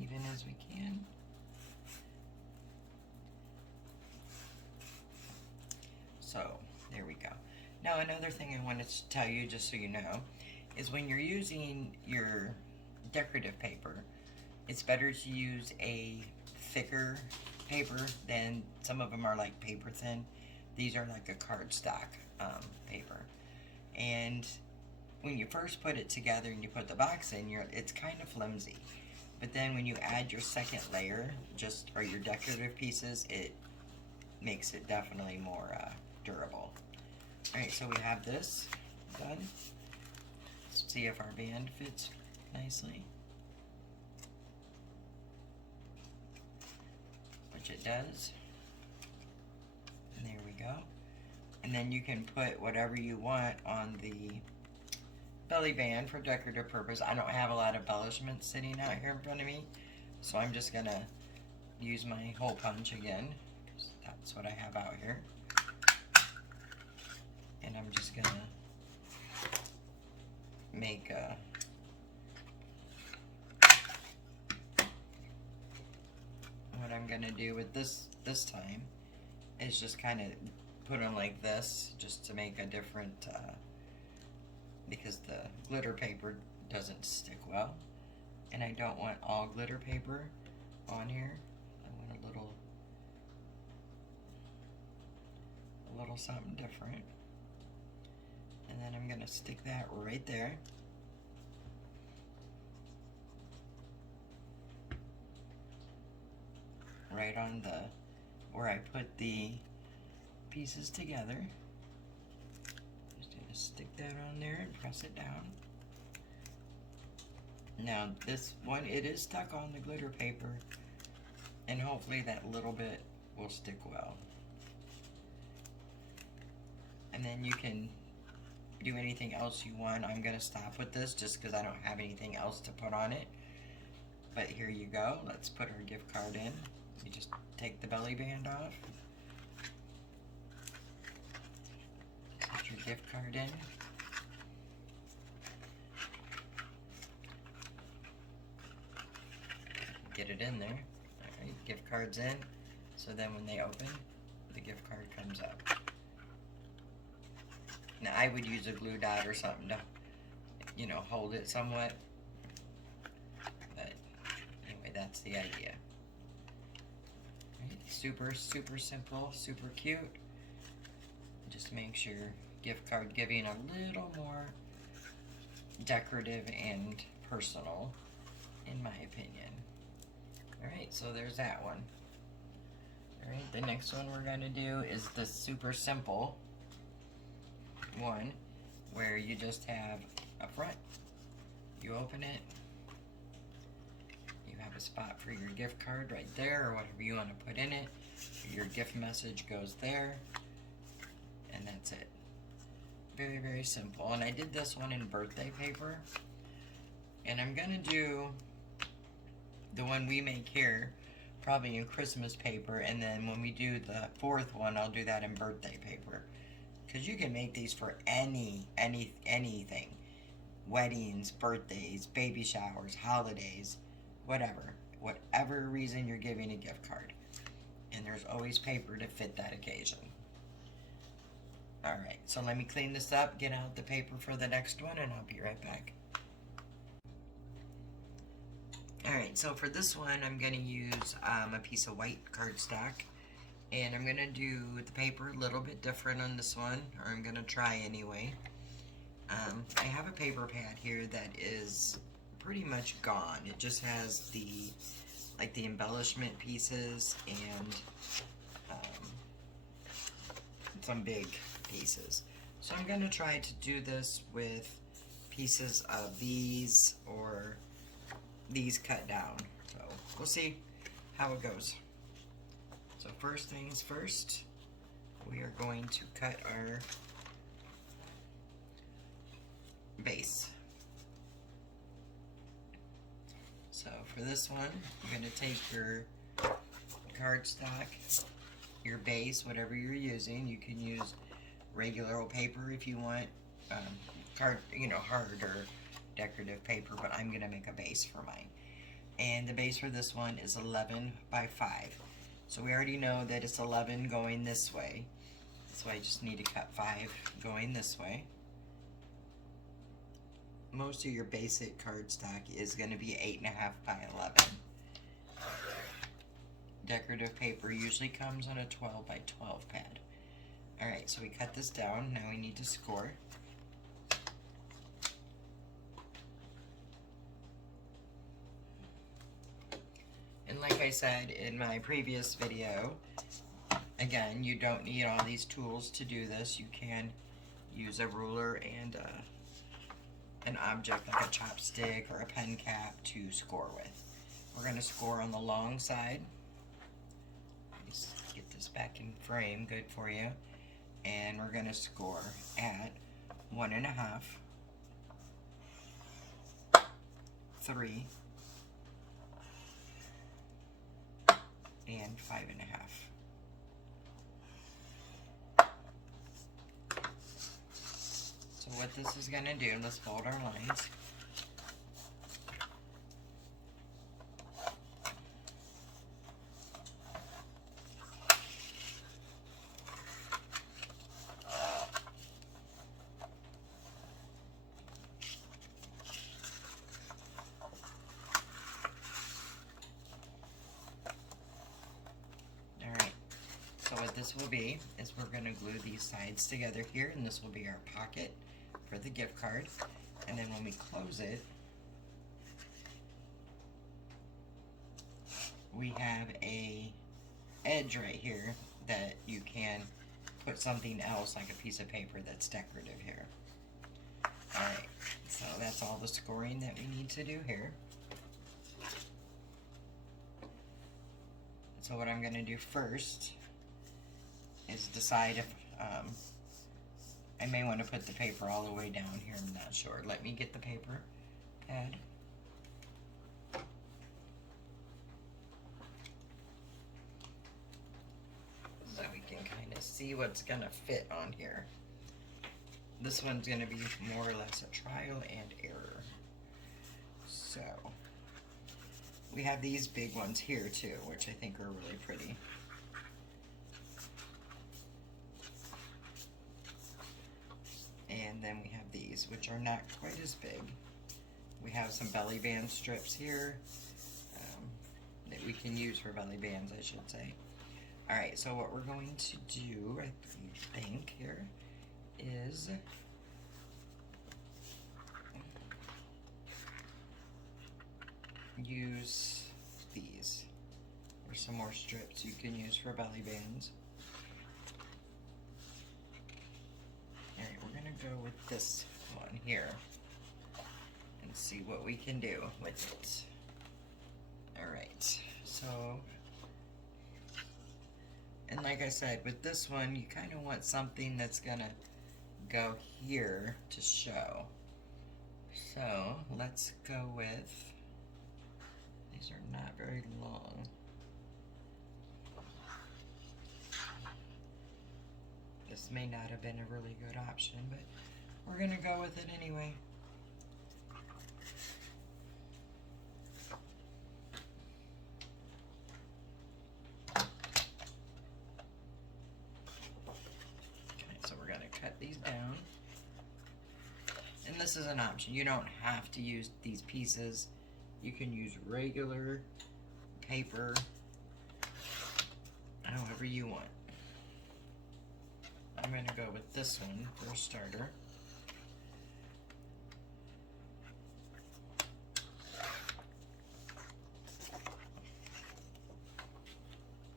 Even as we can. So there we go. Now another thing I wanted to tell you, just so you know, is when you're using your decorative paper, it's better to use a thicker paper than some of them are like paper thin. These are like a cardstock paper, and when you first put it together and you put the box in, it's kind of flimsy. But then when you add your second layer, or your decorative pieces, it makes it definitely more durable. Alright, so we have this done. Let's see if our band fits nicely. Which it does. And there we go. And then you can put whatever you want on the belly band for decorative purpose. I don't have a lot of embellishments sitting out here in front of me, so I'm just gonna use my hole punch again. That's what I have out here, and I'm just gonna make what I'm gonna do with this time is just kind of put them like this, just to make a different because the glitter paper doesn't stick well, and I don't want all glitter paper on here. I want a little something different. And then I'm gonna stick that right there. Right on where I put the pieces together. Stick that on there and press it down. Now this one, it is stuck on the glitter paper, and hopefully that little bit will stick well. And then you can do anything else you want. I'm gonna stop with this just because I don't have anything else to put on it. But here you go. Let's put our gift card in. You just take the belly band off. Put your gift card in. it in there. Alright, gift card's in. So then when they open, the gift card comes up. Now I would use a glue dot or something to, you know, hold it somewhat. But anyway, that's the idea. Right, super, super simple, super cute. Just makes your gift card giving a little more decorative and personal, in my opinion. Alright, so there's that one. Alright, the next one we're going to do is the super simple one, where you just have a front, you open it, you have a spot for your gift card right there, or whatever you want to put in it, your gift message goes there, and that's it. Very, very simple. And I did this one in birthday paper, and I'm going to do the one we make here probably in Christmas paper, and then when we do the fourth one, I'll do that in birthday paper. Because you can make these for anything. Weddings, birthdays, baby showers, holidays, whatever. Whatever reason you're giving a gift card. And there's always paper to fit that occasion. Alright, so let me clean this up, get out the paper for the next one, and I'll be right back. Alright, so for this one, I'm going to use a piece of white cardstock. And I'm going to do the paper a little bit different on this one, or I'm going to try anyway. I have a paper pad here that is pretty much gone. It just has the embellishment pieces and some big pieces. So I'm going to try to do this with pieces of these or these cut down. So we'll see how it goes. So first things first, we are going to cut our base. So for this one, you're going to take your cardstock, your base, whatever you're using. You can use regular old paper if you want, hard or decorative paper, but I'm going to make a base for mine. And the base for this one is 11 by 5. So we already know that it's 11 going this way. So I just need to cut 5 going this way. Most of your basic cardstock is going to be 8.5 by 11. Decorative paper usually comes on a 12 by 12 pad. Alright, so we cut this down. Now we need to score. And like I said in my previous video, again, you don't need all these tools to do this. You can use a ruler and an object like a chopstick or a pen cap to score with. We're going to score on the long side. Just get this back in frame, good for you. And we're going to score at 1.5, 3, and 5.5. So what this is going to do, let's fold our lines. What this will be is we're going to glue these sides together here, and this will be our pocket for the gift card. And then when we close it, we have a edge right here that you can put something else like a piece of paper that's decorative here. Alright, so that's all the scoring that we need to do here. So what I'm going to do first is decide if I may want to put the paper all the way down here. I'm not sure. Let me get the paper pad. So we can kind of see what's going to fit on here. This one's going to be more or less a trial and error. So we have these big ones here too, which I think are really pretty. And then we have these, which are not quite as big. We have some belly band strips here that we can use for belly bands, I should say. All right, so what we're going to do, I think, here is use these. Or some more strips you can use for belly bands. All right, we're gonna go with this one here and see what we can do with it. All right, so, and like I said, with this one, you kind of want something that's gonna go here to show. So let's go with, these are not very long. This may not have been a really good option, but we're gonna go with it anyway. Okay, so we're gonna cut these down. And this is an option. You don't have to use these pieces. You can use regular paper, however you want. I'm going to go with this one for a starter.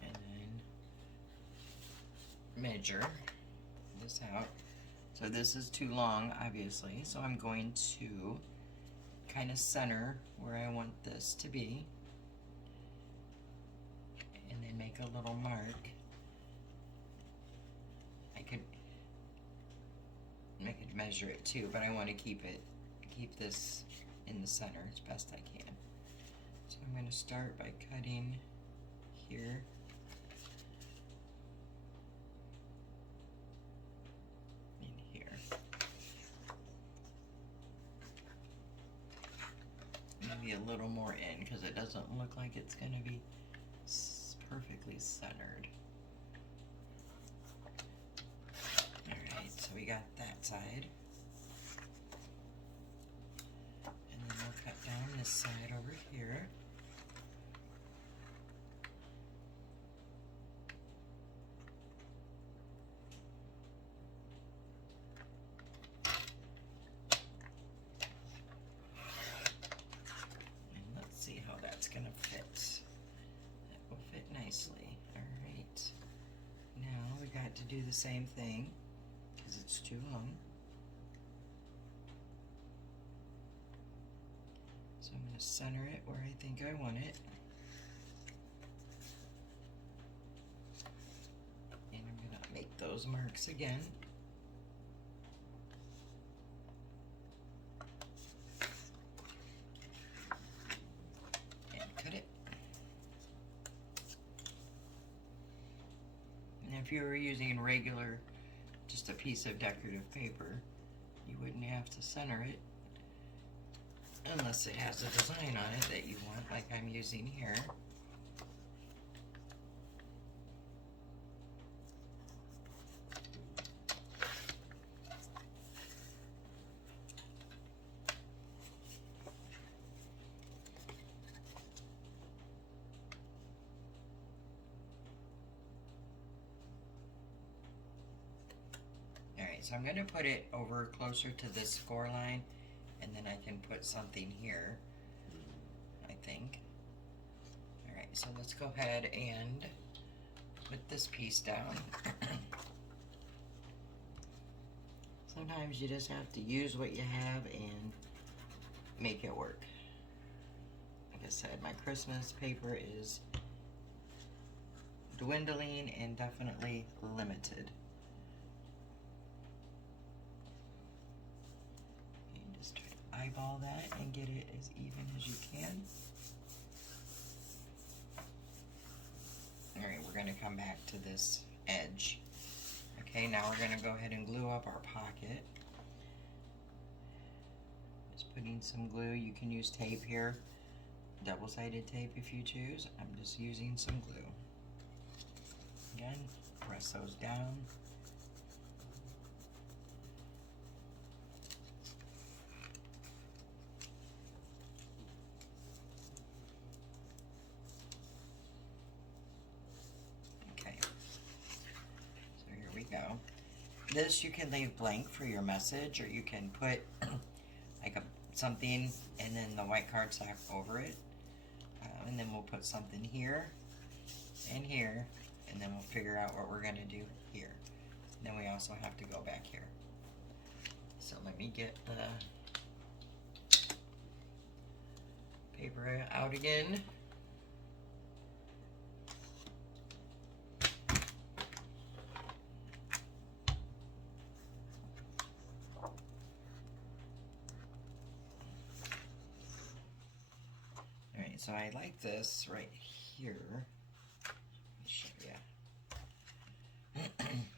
And then measure this out. So this is too long, obviously, so I'm going to kind of center where I want this to be. And then make a little mark. I could measure it too, but I want to keep this in the center as best I can. So I'm going to start by cutting here. And here. Maybe a little more in because it doesn't look like it's going to be perfectly centered. So we got that side. And then we'll cut down this side over here. And let's see how that's going to fit. That will fit nicely. All right. Now we got to do the same thing. It's too long. So I'm going to center it where I think I want it. And I'm going to make those marks again. And cut it. And if you were using regular, just a piece of decorative paper, you wouldn't have to center it unless it has a design on it that you want, like I'm using here. So I'm going to put it over closer to this score line, and then I can put something here, I think. All right, so let's go ahead and put this piece down. Sometimes you just have to use what you have and make it work. Like I said, my Christmas paper is dwindling and definitely limited. Eyeball that and get it as even as you can. All right, we're going to come back to this edge. Okay, now we're going to go ahead and glue up our pocket. Just putting some glue. You can use tape here. double-sided tape if you choose. I'm just using some glue. Again, press those down. Okay, so here we go. This you can leave blank for your message, or you can put like something and then the white cardstock over it. And then we'll put something here and here, and then we'll figure out what we're going to do here. And then we also have to go back here. So let me get the paper out again. Alright, so I like this right here. Let me show you.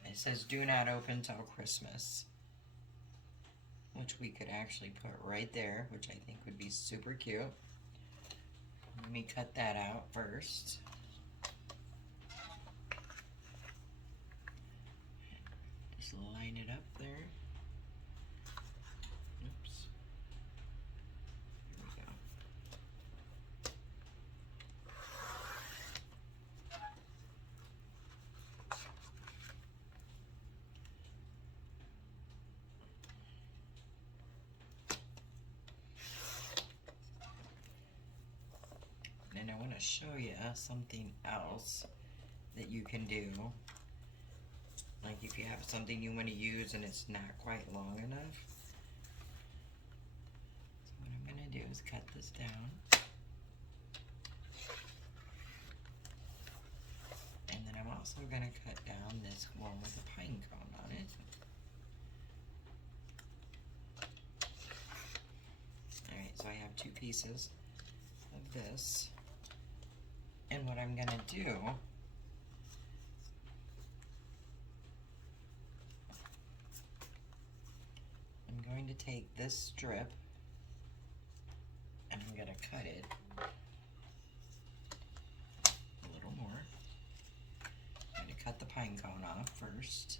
It says do not open till Christmas, which we could actually put right there, which I think would be super cute. Let me cut that out first. Just line it up there. Oops. Here we go. And I want to show you something else that you can do. Like if you have something you want to use and it's not quite long enough. So what I'm going to do is cut this down. And then I'm also going to cut down this one with a pine cone on it. Alright, so I have two pieces of this. And what I'm going to do, I'm going to take this strip and I'm going to cut it a little more. I'm going to cut the pine cone off first.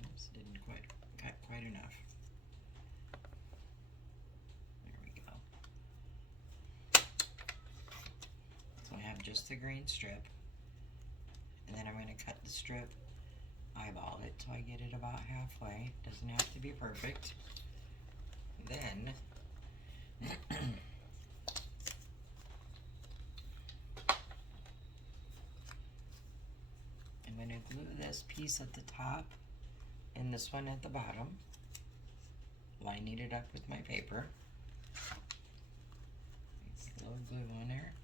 Oops, didn't cut quite enough. Just the green strip, and then I'm going to cut the strip, eyeball it till I get it about halfway. Doesn't have to be perfect. Then I'm going to glue this piece at the top and this one at the bottom, lining it up with my paper. A little glue on there.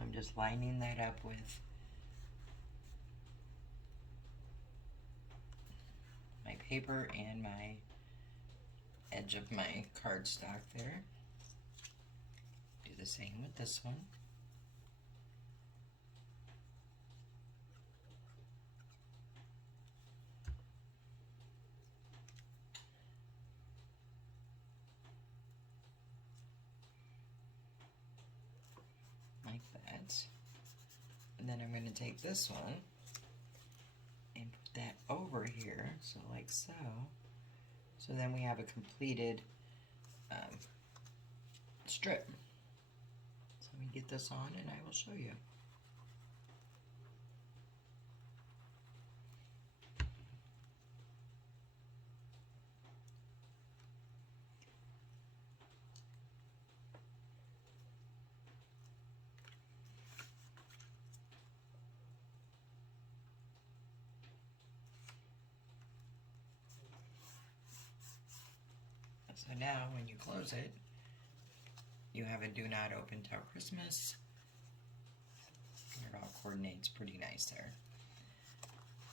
I'm just lining that up with my paper and my edge of my cardstock there. Do the same with this one. Like that. And then I'm going to take this one and put that over here, so like so. So then we have a completed strip. So let me get this on and I will show you. So now when you close it, you have a do not open till Christmas. It all coordinates pretty nice there.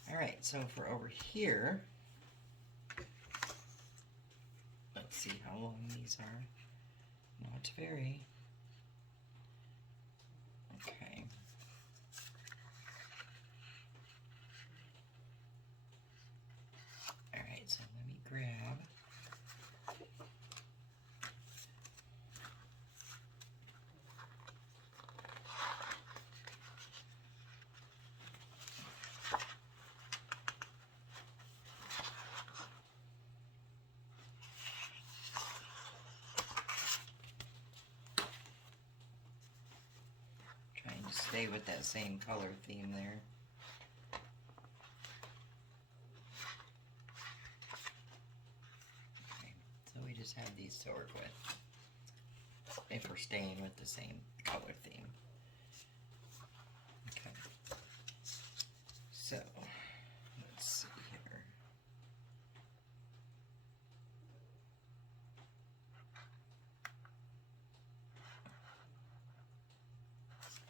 Alright, so for over here, let's see how long these are. Not very. Okay. Alright, so let me grab trying to stay with that same color theme there. Okay, so we just have these to work with, if we're staying with the same color theme. Okay, so let's see here.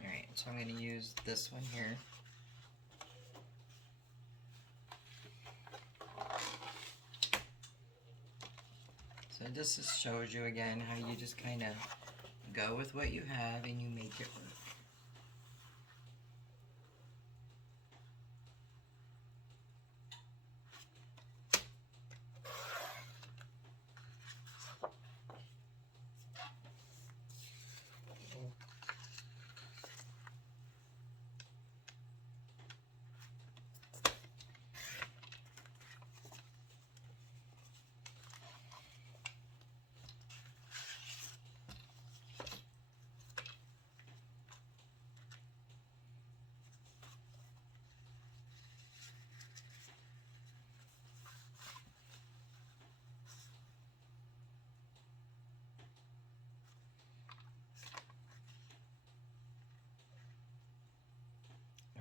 Alright, so I'm going to use this one here. So this just shows you again how you just kind of go with what you have and you make it work.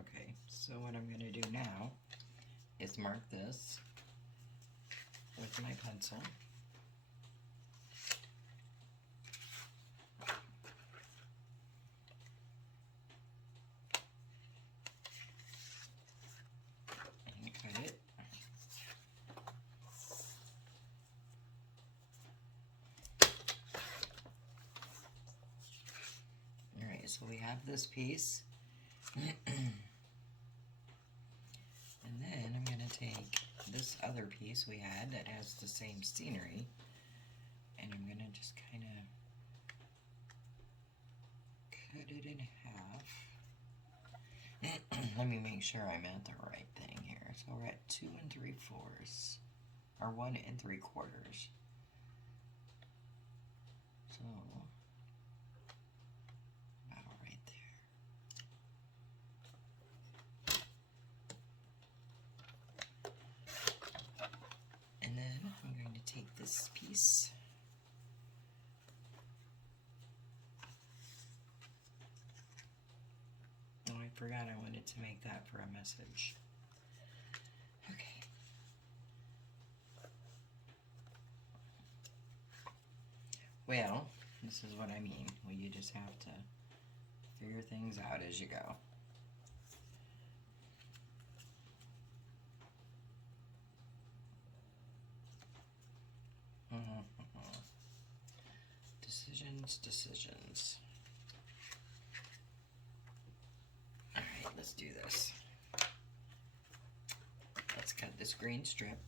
Okay, so what I'm going to do now is mark this with my pencil. And cut it. Alright, so we have this piece. And then I'm going to take this other piece we had that has the same scenery, and I'm going to just kind of cut it in half. Let me make sure I'm at the right thing here. So we're at 2 3/4, or 1 3/4. So about right there. And then I'm going to take this piece. Oh, I forgot I wanted to make that for a message. Okay. Well, this is what I mean. Well, you just have to figure things out as you go. Decisions. Alright, let's do this. Let's cut this green strip.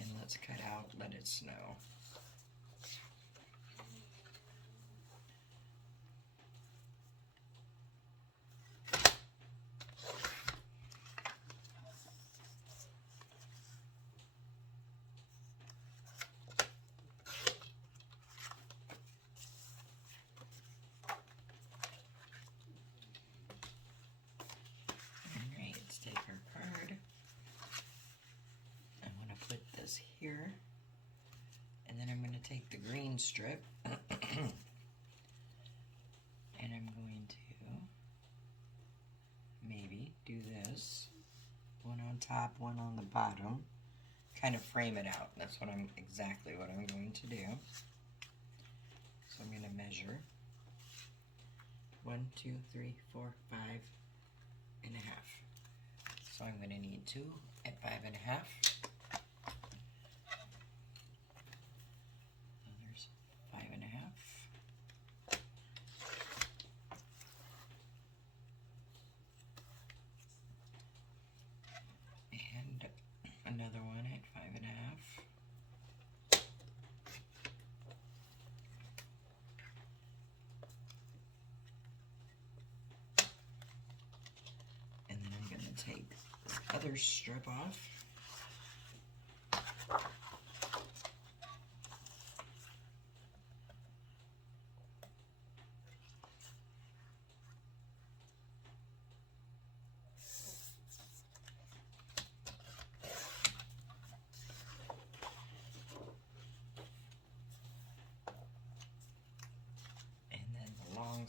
And let's cut out Let It Snow. Here, and then I'm going to take the green strip and I'm going to maybe do this, one on top, one on the bottom, kind of frame it out. That's what exactly what I'm going to do. So I'm going to measure 1, 2, 3, 4, 5 and a half. So I'm going to need 2 at 5 and a half. So there's 5 and a half. And another one at 5 and a half. And then I'm going to take this other strip off.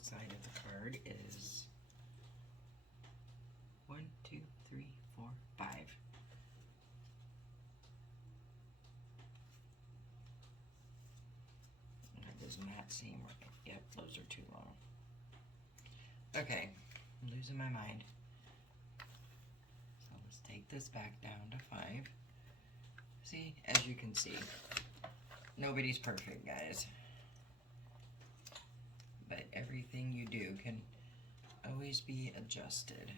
Side of the card is 1, 2, 3, 4, 5. That does not seem right. Yep, those are too long. Okay, I'm losing my mind. So let's take this back down to 5. See, as you can see, nobody's perfect, guys. But everything you do can always be adjusted.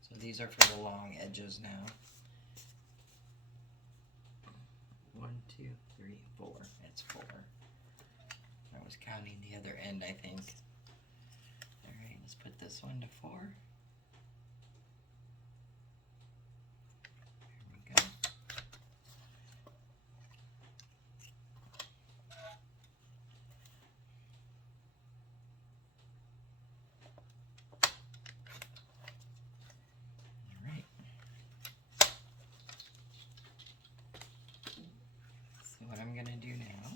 So these are for the long edges now. 1, 2, 3, 4. That's 4. I was counting the other end, I think. All right, let's put this one to 4. What I'm going to do now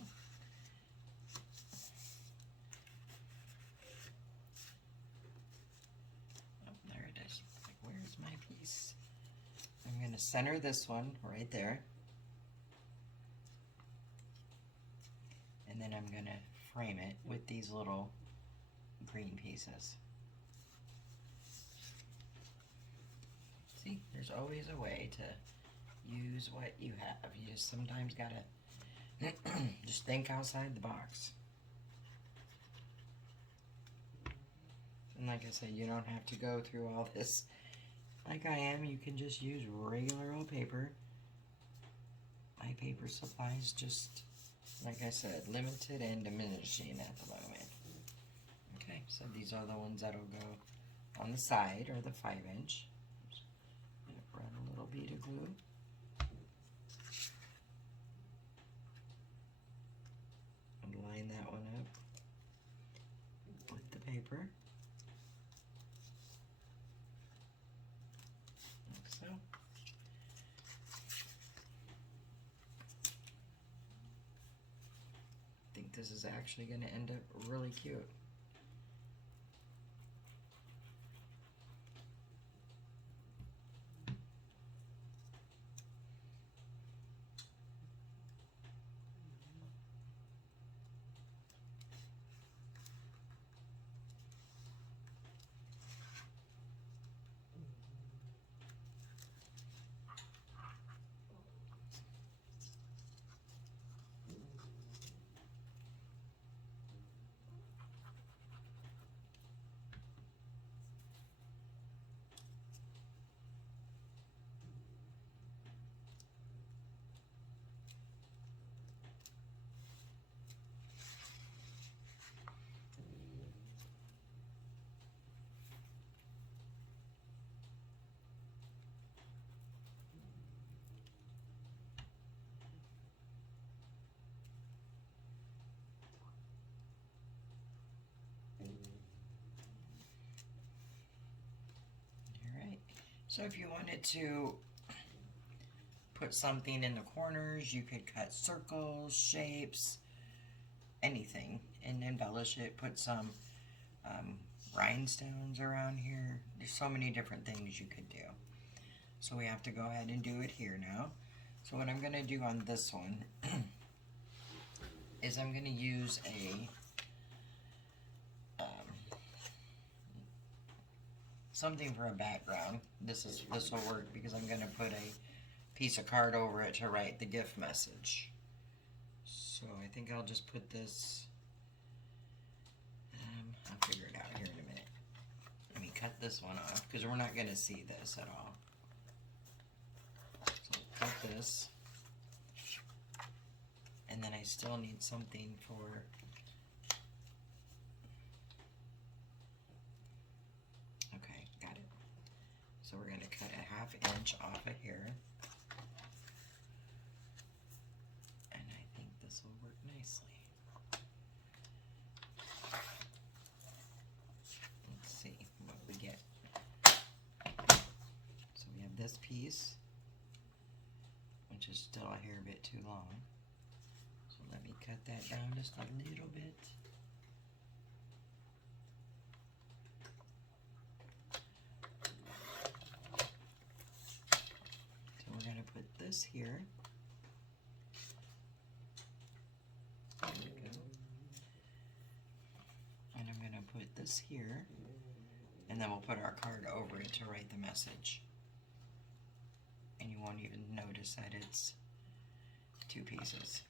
oh, there it is. Like, where's my piece? I'm going to center this one right there, and then I'm going to frame it with these little green pieces. See, there's always a way to use what you have. You just sometimes got to just think outside the box. And like I said, you don't have to go through all this like I am. You can just use regular old paper. My paper supply is just, like I said, limited and diminishing at the moment. Okay, so these are the ones that'll go on the side, or the 5-inch. Run a little bead of glue. Line that one up with the paper, like so. I think this is actually going to end up really cute. So if you wanted to put something in the corners, you could cut circles, shapes, anything, and embellish it. Put some rhinestones around here. There's so many different things you could do. So we have to go ahead and do it here now. So what I'm going to do on this one is I'm going to use a something for a background. This will work because I'm going to put a piece of card over it to write the gift message. So I think I'll just put this. I'll figure it out here in a minute. Let me cut this one off because we're not going to see this at all. So cut this. And then I still need something for so we're going to cut a 1/2 inch off of here. And I think this will work nicely. Let's see what we get. So we have this piece, which is still a hair bit too long. So let me cut that down just a little bit. This here. There we go. And I'm going to put this here, and then we'll put our card over it to write the message. And you won't even notice that it's 2 pieces.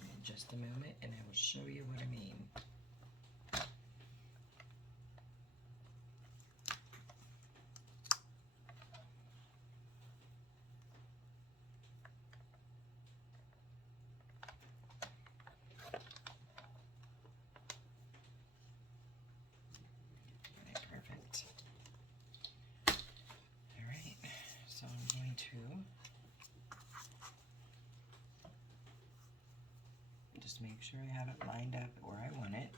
In just a moment, and I will show you what I mean. Just make sure I have it lined up where I want it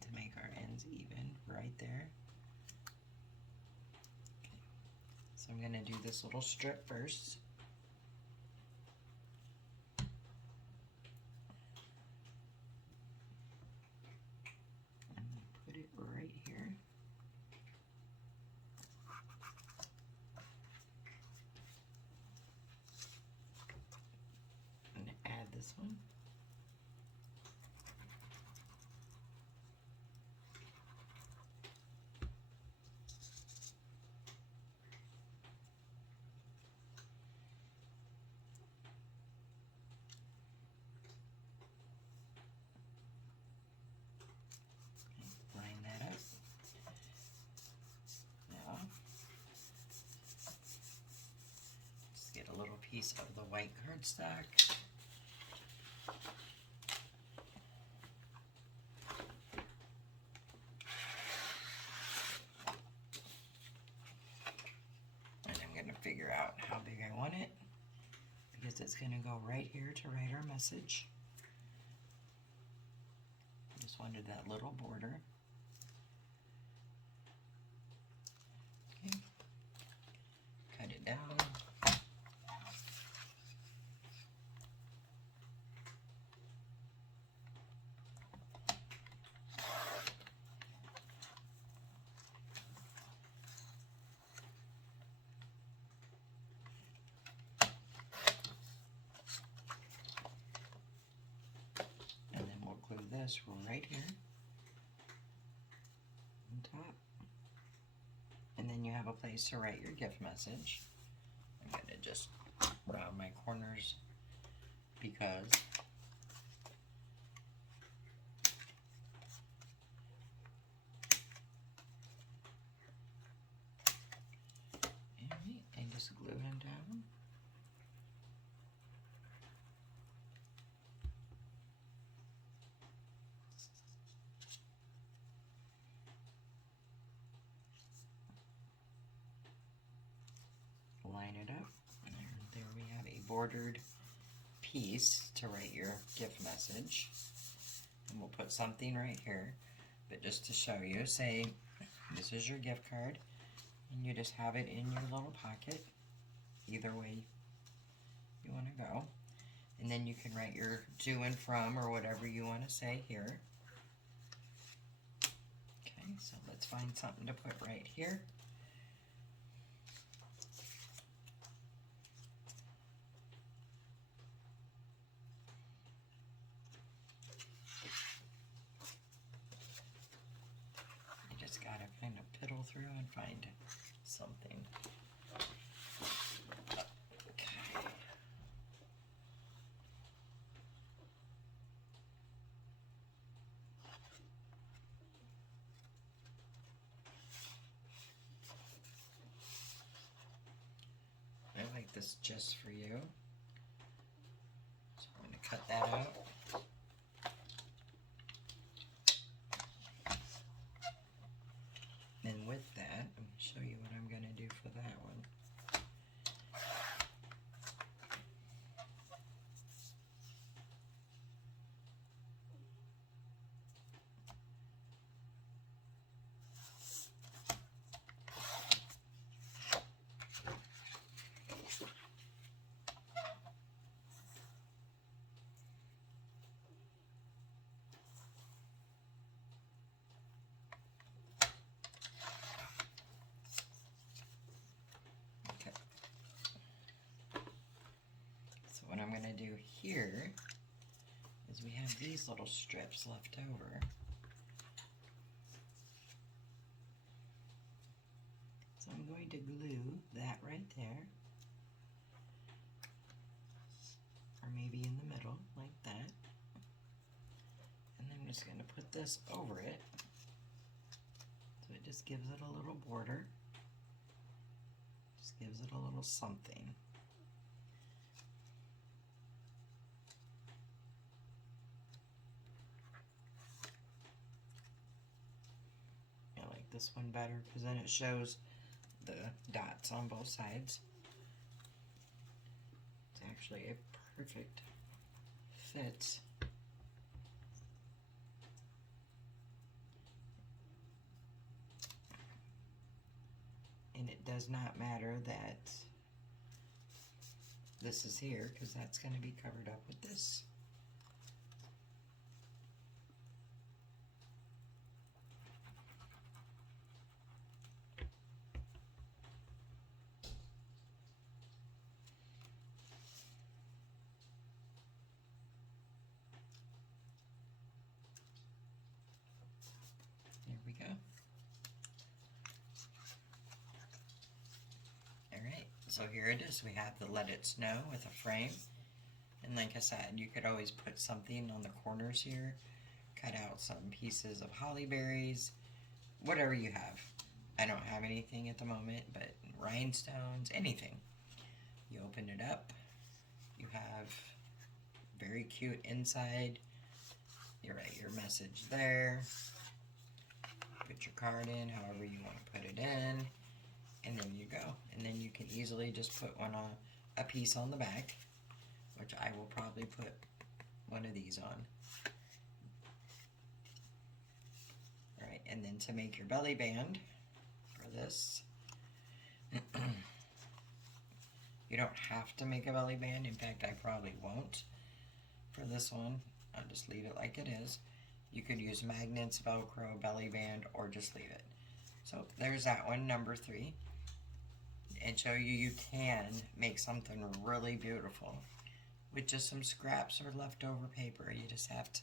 to make our ends even right there. Okay. So I'm going to do this little strip first. And put it right here. This one. Line that up. Now, just get a little piece of the white cardstock. Figure out how big I want it because it's going to go right here to write our message. Just wanted that little border. Okay. Cut it down. This right here on top, and then you have a place to write your gift message. I'm going to just round my corners because and just glue them down. Line it up, and there we have a bordered piece to write your gift message. And we'll put something right here, but just to show you, say this is your gift card, and you just have it in your little pocket, either way you want to go. And then you can write your to and from or whatever you want to say here. Okay, so let's find something to put right here. through and find something. Okay. I like this just for you. So I'm going to cut that out. And with that, I'm going to show you what I'm going to do for that one. Okay. So what I'm going to do here is we have these little strips left over. So I'm going to glue that right there, or maybe in the middle, like that. And then I'm just going to put this over it, so it just gives it a little border, just gives it a little something. I like this one better because then it shows the dots on both sides. It's actually a perfect fit. And it does not matter that this is here because that's going to be covered up with this. There we go. Alright, so here it is. We have the Let It Snow with a frame. And like I said, you could always put something on the corners here. Cut out some pieces of holly berries. Whatever you have. I don't have anything at the moment, but rhinestones, anything. You open it up. You have very cute inside. You write your message there. Put your card in however you want to put it in. And then you go. And then you can easily just put a piece on the back, which I will probably put one of these on. Alright, and then to make your belly band for this, you don't have to make a belly band. In fact, I probably won't for this one. I'll just leave it like it is. You could use magnets, Velcro, belly band, or just leave it. So there's that one, number 3. And show you can make something really beautiful with just some scraps or leftover paper. You just have to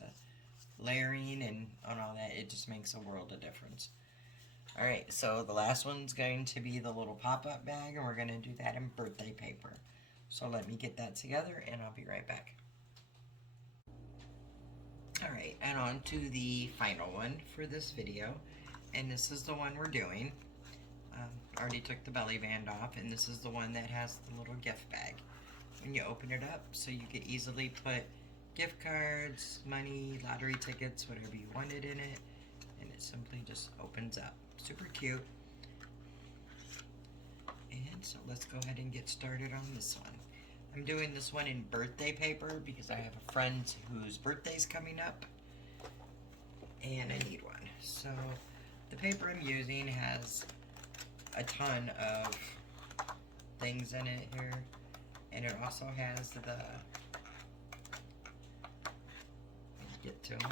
layering and on all that. It just makes a world of difference. Alright, so the last one's going to be the little pop-up bag, and we're going to do that in birthday paper. So let me get that together and I'll be right back. Alright, and on to the final one for this video, and this is the one we're doing. Already took the belly band off, and this is the one that has the little gift bag. When you open it up, so you could easily put gift cards, money, lottery tickets, whatever you wanted in it, and it simply just opens up. Super cute. And so let's go ahead and get started on this one. I'm doing this one in birthday paper because I have a friend whose birthday's coming up, and I need one. So the paper I'm using has a ton of things in it here, and it also has the, let's get to them,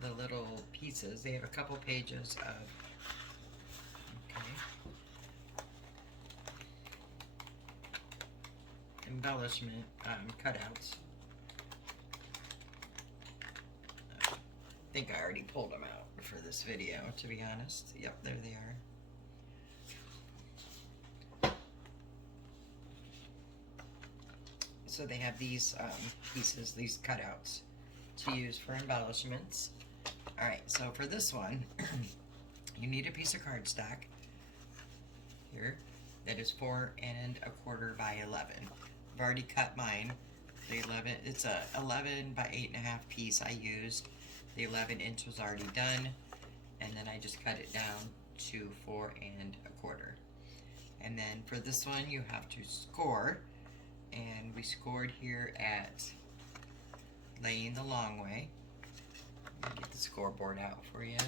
the little pieces. They have a couple pages of, okay, embellishment, cutouts. think I already pulled them out for this video, to be honest. Yep, there they are. So they have these pieces, these cutouts to use for embellishments. Alright, so for this one, you need a piece of cardstock here that is 4 1/4 by 11. I've already cut mine. The 11, it's a 11 by 8.5 piece I used. The 11" was already done, and then I just cut it down to 4 1/4. And then for this one, you have to score, and we scored here at laying the long way. Let me get the scoreboard out for you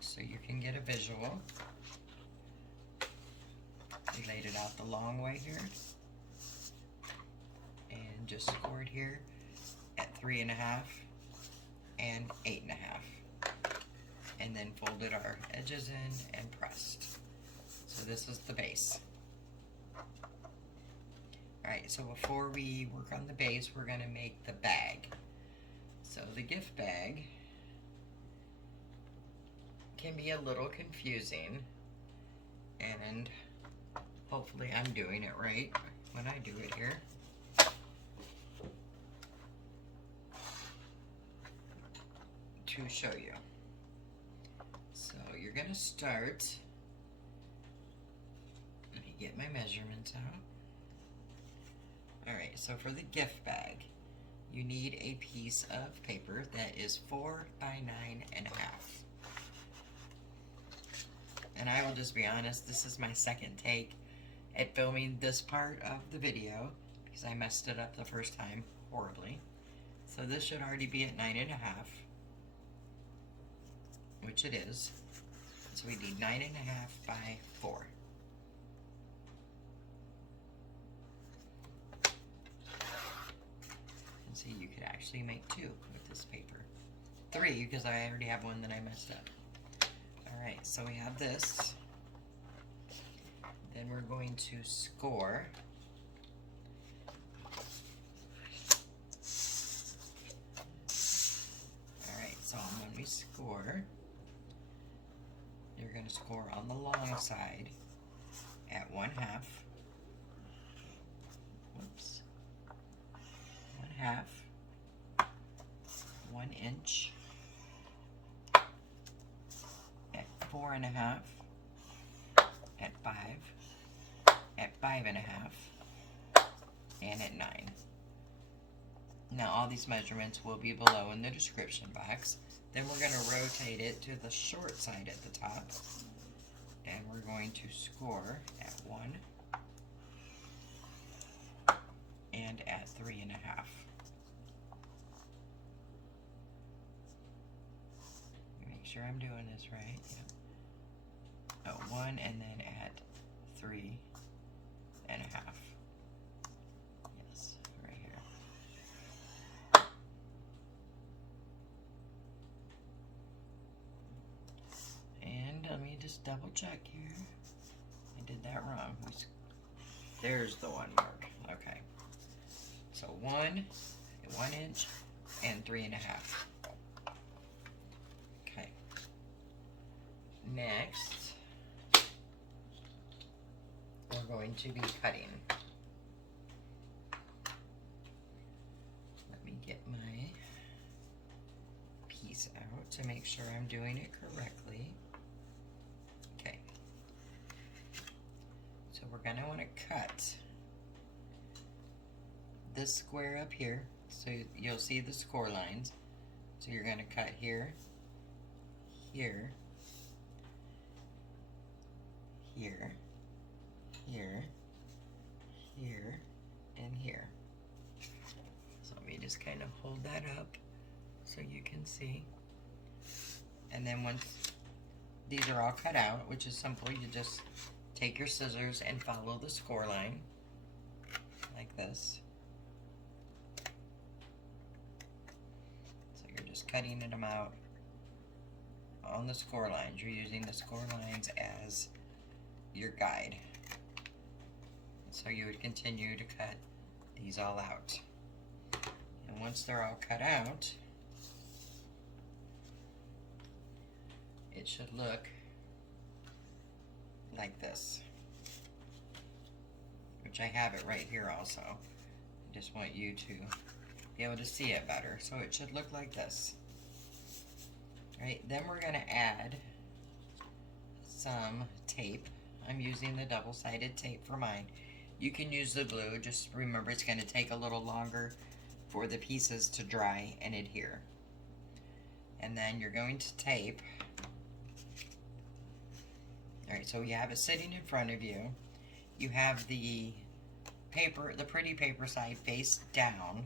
so you can get a visual. We laid it out the long way here, and just scored here at 3 1/2 and 8 1/2, and then folded our edges in and pressed. So this is the base. Alright, so before we work on the base, we're going to make the bag. So the gift bag can be a little confusing, and hopefully I'm doing it right when I do it here. To show you. So you're going to start, let me get my measurements out. Alright, so for the gift bag, you need a piece of paper that is 4 by 9 1/2. And I will just be honest, this is my second take at filming this part of the video because I messed it up the first time horribly. So this should already be at 9 1/2, which it is. So we need 9 1/2 by 4. And see, you could actually make 2 with this paper. 3, because I already have one that I messed up. Alright, so we have this. Then we're going to score. Alright, so when we score, you're going to score on the long side at 1/2. Whoops. 1/2. 1 inch. At 4 1/2. At 5. At 5 1/2. And at 9. Now all these measurements will be below in the description box. Then we're going to rotate it to the short side at the top. And we're going to score at 1 and at 3 1/2. Make sure I'm doing this right. Yeah. At 1 and then at 3 1/2. Yes, right here. And let me just double check here. I did that wrong. There's the 1 mark. Okay. So 1 inch and 3 1/2. Okay. Next, we're going to be cutting. Let me get my piece out to make sure I'm doing it correctly. Okay. So we're going to want to cut this square up here, so you'll see the score lines. So you're going to cut here, here, here, here, here, and here. So let me just kind of hold that up so you can see. And then once these are all cut out, which is simple, you just take your scissors and follow the score line like this. Just cutting them out on the score lines. You're using the score lines as your guide. So you would continue to cut these all out. And once they're all cut out, it should look like this, which I have it right here also. I just want you to be able to see it better. So it should look like this. All right, then we're gonna add some tape. I'm using the double-sided tape for mine. You can use the glue, just remember it's gonna take a little longer for the pieces to dry and adhere. And then you're going to tape. All right, so you have it sitting in front of you. You have the paper, the pretty paper side face down,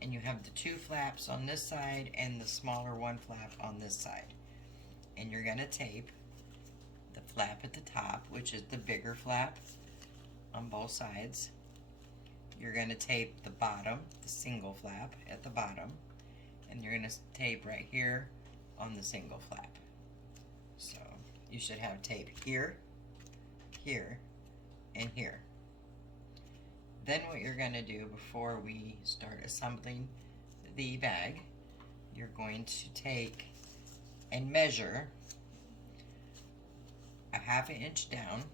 and you have the two flaps on this side and the smaller one flap on this side. And you're gonna tape the flap at the top, which is the bigger flap on both sides. You're gonna tape the bottom, the single flap at the bottom, and you're gonna tape right here on the single flap. So you should have tape here, here, and here. Then what you're gonna do before we start assembling the bag, you're going to take and measure a ½ inch down.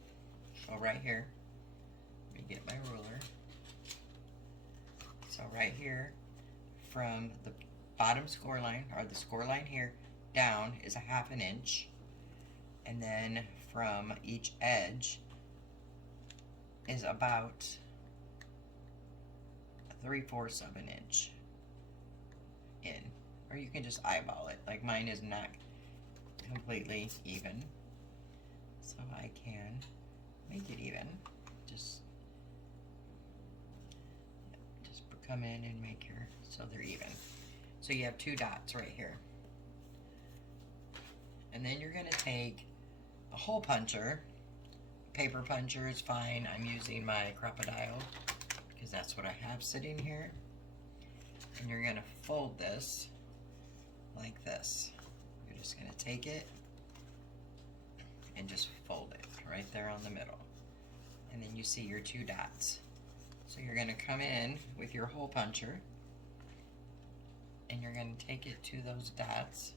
So right here, let me get my ruler. So right here, from the bottom score line, or the score line here, down is a ½ inch. And then from each edge is about 3/4 of an inch in. Or you can just eyeball it. Like mine is not completely even. So I can make it even. Just come in and make your, so they're even. So you have 2 dots right here. And then you're gonna take a hole puncher. Paper puncher is fine. I'm using my crocodile because that's what I have sitting here. And you're gonna fold this like this. You're just gonna take it and just fold it right there on the middle. And then you see your 2 dots. So you're gonna come in with your hole puncher and you're gonna take it to those dots.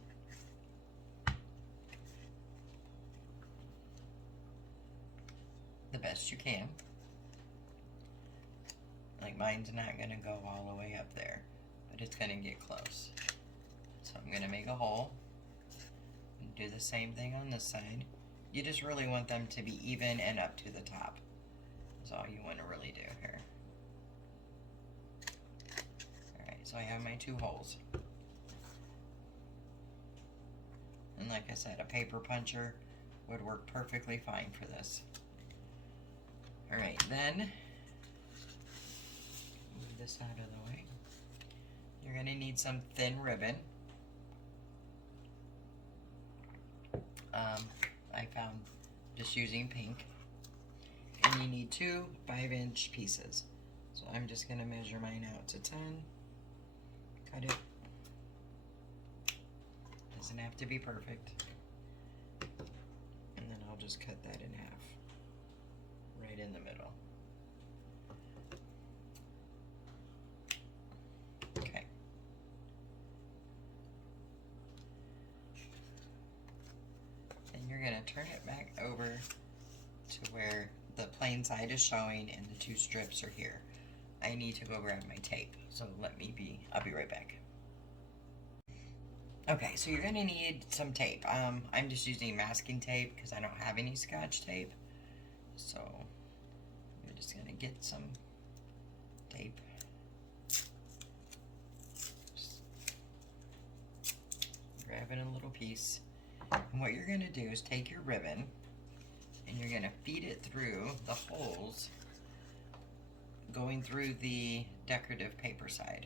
The best you can. Like mine's not gonna go all the way up there, but it's gonna get close. So I'm gonna make a hole and do the same thing on this side. You just really want them to be even and up to the top. That's all you want to really do here. Alright, so I have my 2 holes. And like I said, a paper puncher would work perfectly fine for this. Alright, then move this out of the way. You're going to need some thin ribbon. I found just using pink. And you need 2 5-inch pieces. So I'm just going to measure mine out to 10. Cut it. Doesn't have to be perfect. And then I'll just cut that in half. Right in the middle. Okay. And you're going to turn it back over to where the plain side is showing and the 2 strips are here. I need to go grab my tape, so I'll be right back. Okay, so you're gonna need some tape. I'm just using masking tape because I don't have any Scotch tape. So you're just gonna get some tape. Just grabbing a little piece. And what you're gonna do is take your ribbon and you're gonna feed it through the holes going through the decorative paper side.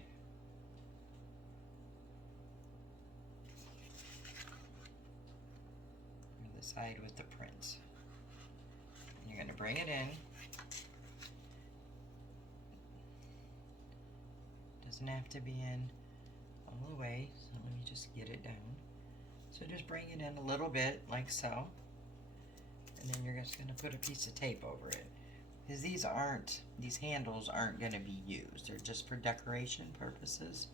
The side with the prints. And you're gonna bring it in. Doesn't have to be in all the way, so let me just get it down. So just bring it in a little bit, like so. And then you're just gonna put a piece of tape over it. Because these handles aren't gonna be used. They're just for decoration purposes.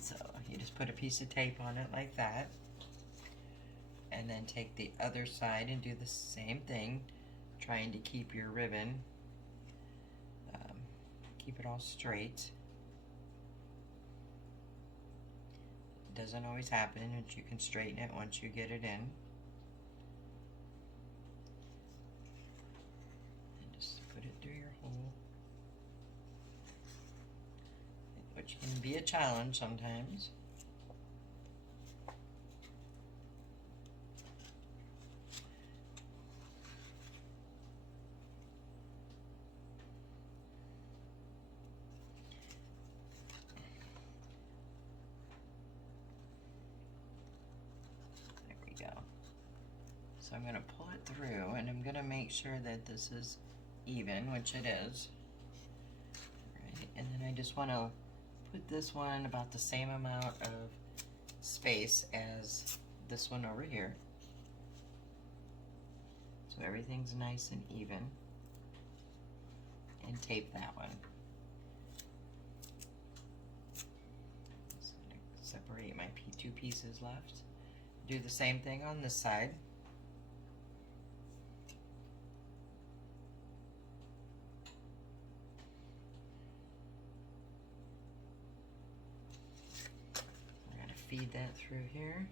So you just put a piece of tape on it like that. And then take the other side and do the same thing, trying to keep your ribbon, keep it all straight. It doesn't always happen, but you can straighten it once you get it in. And just put it through your hole, which can be a challenge sometimes. So I'm going to pull it through, and I'm going to make sure that this is even, which it is. Right, and then I just want to put this one about the same amount of space as this one over here. So everything's nice and even. And tape that one. So I'm going to separate my two pieces left. Do the same thing on this side. Feed that through here.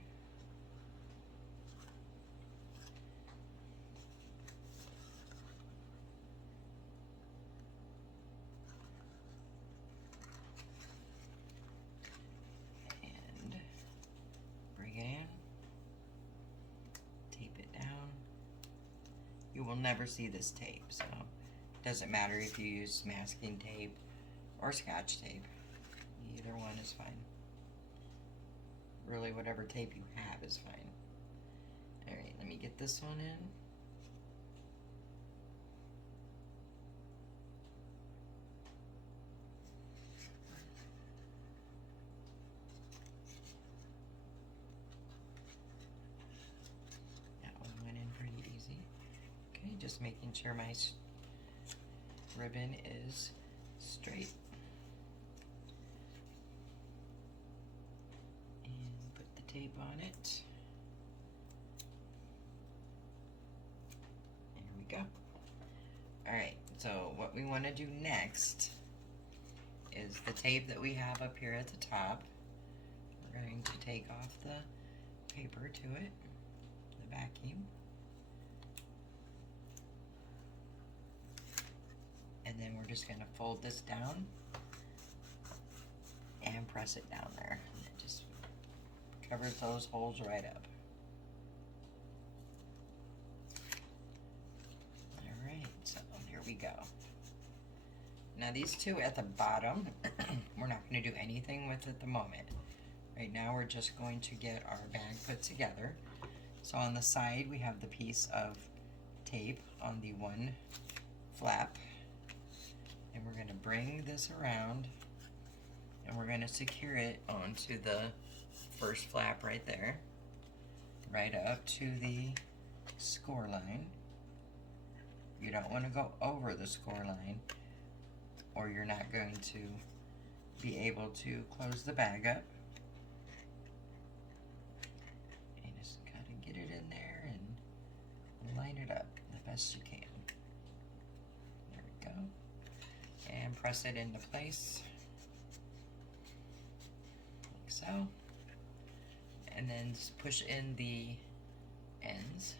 And bring it in. Tape it down. You will never see this tape, so it doesn't matter if you use masking tape or Scotch tape. Either one is fine. Really, whatever tape you have is fine. Alright, let me get this one in. That one went in pretty easy. Okay, just making sure my ribbon is straight. Tape on it. There we go. Alright, so what we want to do next is the tape that we have up here at the top. We're going to take off the paper to it, the backing. And then we're just going to fold this down and press it down there. And it just covers those holes right up. Alright, so here we go. Now these two at the bottom, we're not going to do anything with at the moment. Right now we're just going to get our bag put together. So on the side we have the piece of tape on the one flap. And we're going to bring this around and we're going to secure it onto the first flap right there, right up to the score line. You don't want to go over the score line or you're not going to be able to close the bag up. And just kind of get it in there and line it up the best you can. There we go. And press it into place like so. And then just push in the ends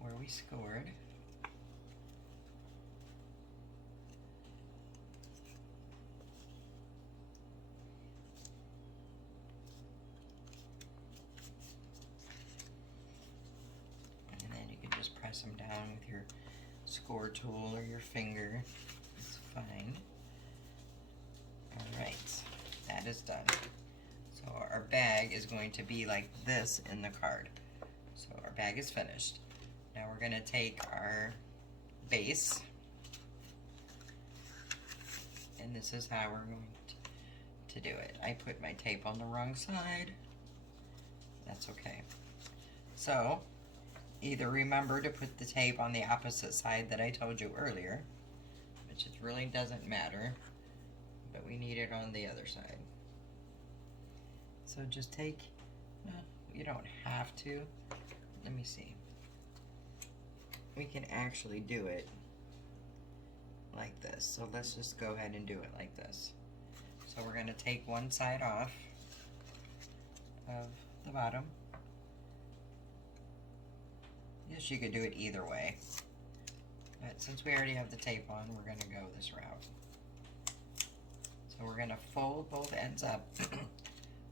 where we scored. And then you can just press them down with your score tool or your finger. It's fine. Alright, that is done. So our bag is going to be like this in the card. So our bag is finished. Now we're going to take our base, and this is how we're going to do it. I put my tape on the wrong side. That's okay. So either remember to put the tape on the opposite side that I told you earlier, which it really doesn't matter, but we need it on the other side. So just take, you don't have to, let me see. We can actually do it like this. So let's just go ahead and do it like this. So we're going to take one side off of the bottom. Yes, you could do it either way. But since we already have the tape on, we're going to go this route. So we're going to fold both ends up.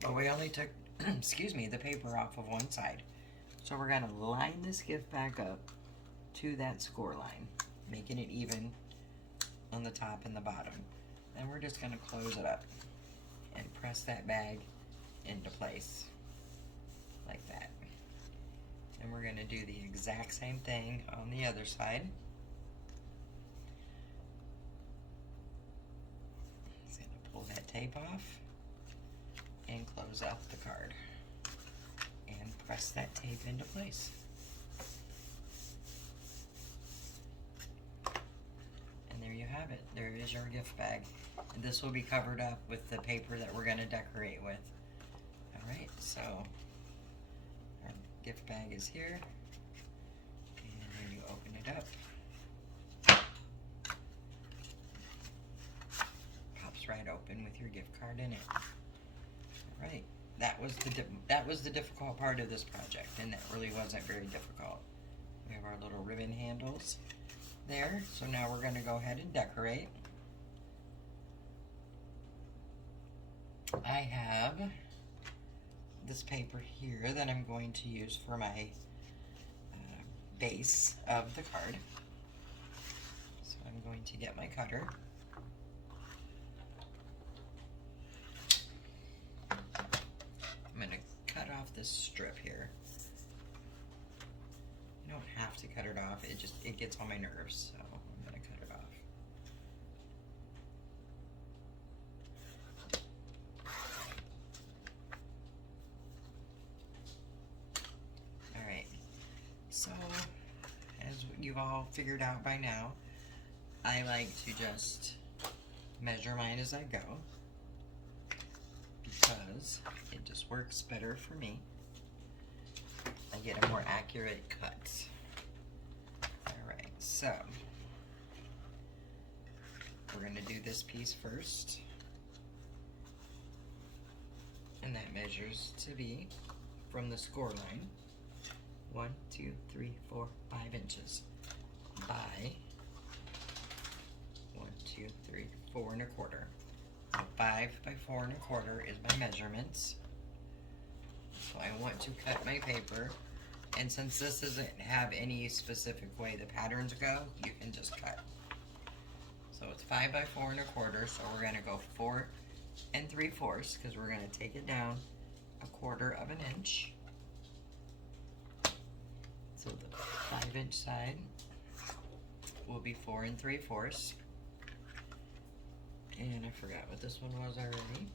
But we only took, excuse me, the paper off of one side. So we're going to line this gift bag up to that score line, making it even on the top and the bottom. And we're just going to close it up and press that bag into place like that. And we're going to do the exact same thing on the other side. Just going to pull that tape off and close out the card and press that tape into place. And there you have it. There is your gift bag. And this will be covered up with the paper that we're going to decorate with. Alright, so our gift bag is here. And then you open it up. Pops right open with your gift card in it. Alright, that was the difficult part of this project, and that really wasn't very difficult. We have our little ribbon handles there. So now we're going to go ahead and decorate. I have this paper here that I'm going to use for my base of the card. So I'm going to get my cutter. I'm going to cut off this strip here. You don't have to cut it off, it gets on my nerves, so I'm going to cut it off. Alright, so as you've all figured out by now, I like to just measure mine as I go, because it just works better for me. I get a more accurate cut. Alright, so we're going to do this piece first. And that measures to be from the score line 1, 2, 3, 4, 5 inches by 1, 2, 3, 4 1/4. 5 by 4 1/4 is my measurements. So I want to cut my paper, and since this doesn't have any specific way the patterns go, you can just cut. So it's 5 by 4 1/4, so we're going to go 4 3/4 because we're going to take it down 1/4 of an inch. So the 5-inch side will be 4 3/4. And I forgot what this one was already.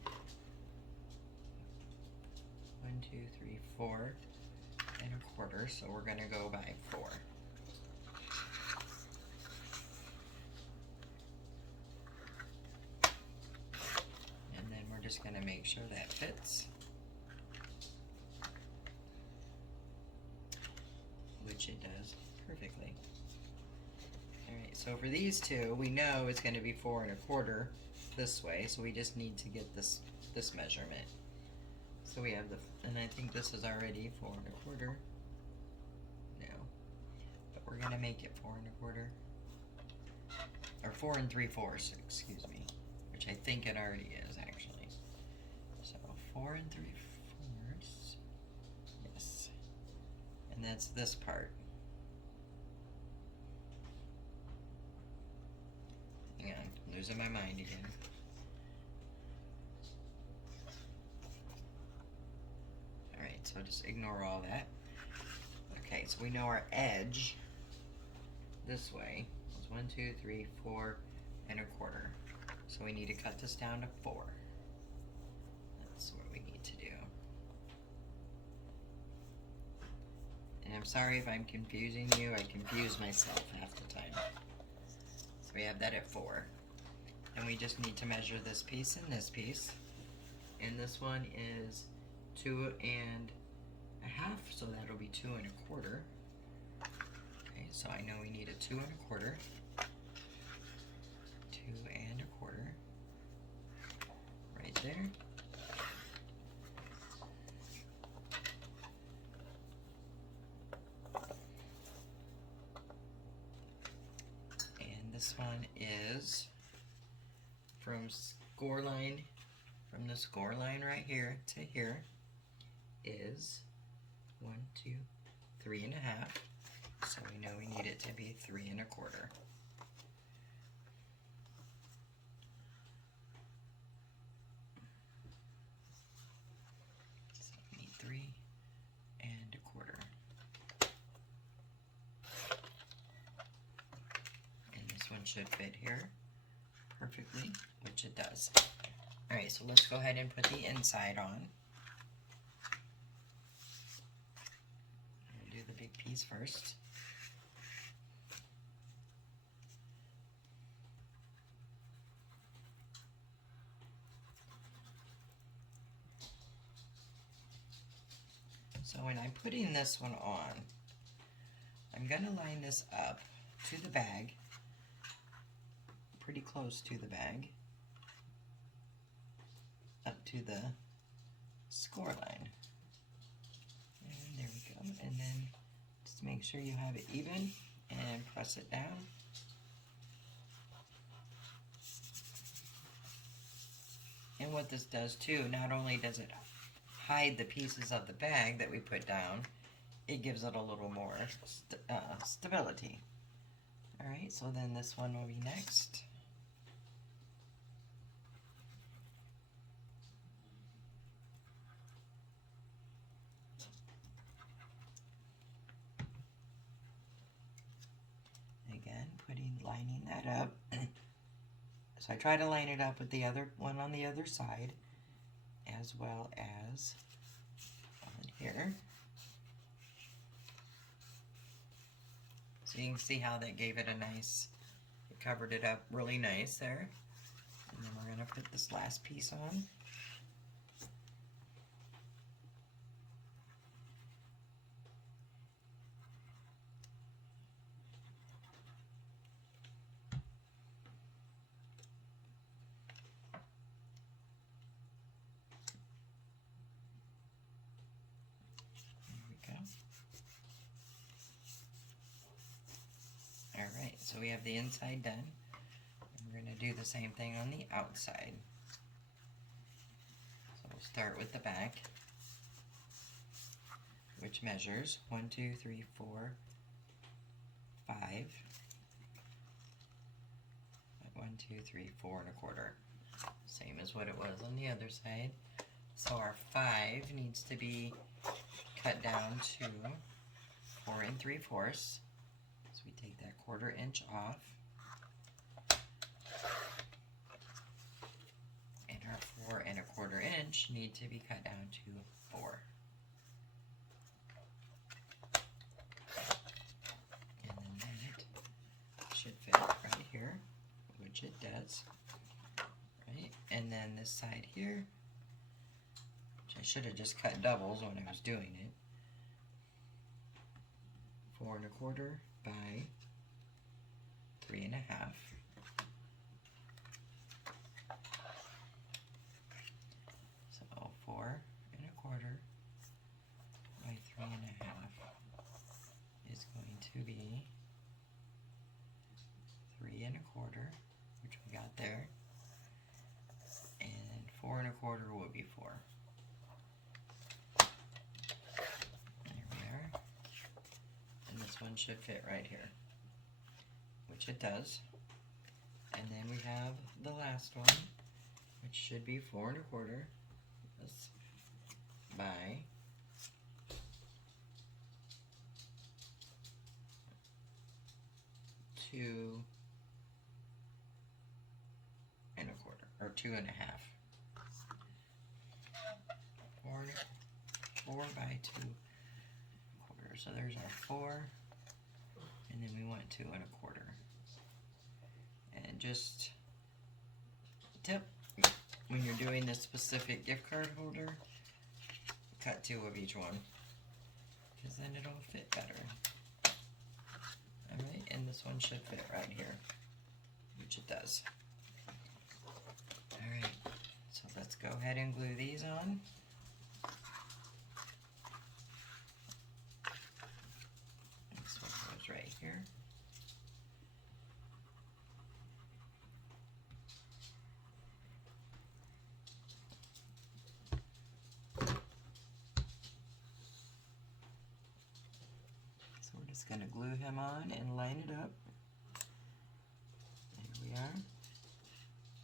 1, 2, 3, 4 1/4. So we're going to go by 4. And then we're just going to make sure that fits. Which it does perfectly. Alright, so for these two, we know it's going to be 4 1/4 this way, so we just need to get this measurement. So we have and I think this is already 4 1/4. No, but we're gonna make it 4 1/4, or 4 3/4, excuse me, which I think it already is actually. So 4 3/4, yes, and that's this part. Hang on, I'm losing my mind again. So just ignore all that. Okay, so we know our edge this way is 1, 2, 3, 4 1/4. So we need to cut this down to 4. That's what we need to do. And I'm sorry if I'm confusing you. I confuse myself half the time. So we have that at 4. And we just need to measure this piece and this piece. And this one is 2 1/2, so that'll be 2 1/4. Okay, so I know we need a 2 1/4. 2 1/4 right there. And this one is from the score line right here to here is 1, 2, 3 1/2. So we know we need it to be 3 1/4. So we need 3 1/4. And this one should fit here perfectly, which it does. Alright, so let's go ahead and put the inside on. We'll do the big piece first. So when I'm putting this one on, I'm going to line this up to the bag, pretty close to the bag, up to the score line. And there we go. And then just make sure you have it even and press it down. And what this does too, not only does it hide the pieces of the bag that we put down, it gives it a little more stability. Alright, so then this one will be next. Again, lining that up. So I try to line it up with the other one on the other side, as well as on here. So you can see how that gave it a nice, it covered it up really nice there. And then we're going to put this last piece on. Alright, so we have the inside done. And we're going to do the same thing on the outside. So we'll start with the back, which measures 1, 2, 3, 4, 5. 1, 2, 3, 4 1/4. Same as what it was on the other side. So our 5 needs to be cut down to 4 3/4. So we take that 1/4 inch off. And our 4 1/4 inch need to be cut down to 4. And then that should fit right here, which it does. Right? And then this side here, which I should have just cut doubles when I was doing it. 4 1/4 by 3 1/2. So 4 1/4 by 3 1/2 is going to be 3 1/4, which we got there, and 4 1/4 will be 4. There we are. And this one should fit right here, which it does. And then we have the last one, which should be 4 1/4 by 2 1/4, or 2 1/2. 4 by 2 1/4. So there's our 4, and then we want 2 1/4. And just tip, when you're doing this specific gift card holder, cut 2 of each one. fit better. Alright, and this one should fit right here, which it does. Alright, so let's go ahead and glue these on. This one goes right here. We're just going to glue him on and line it up. There we are.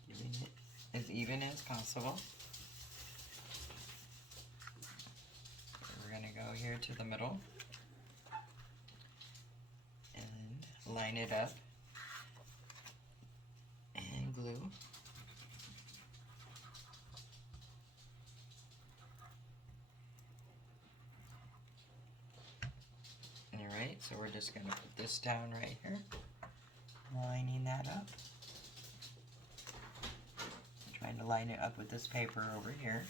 Giving it as even as possible. We're going to go here to the middle and line it up and glue. Alright, so we're just going to put this down right here, lining that up. I'm trying to line it up with this paper over here.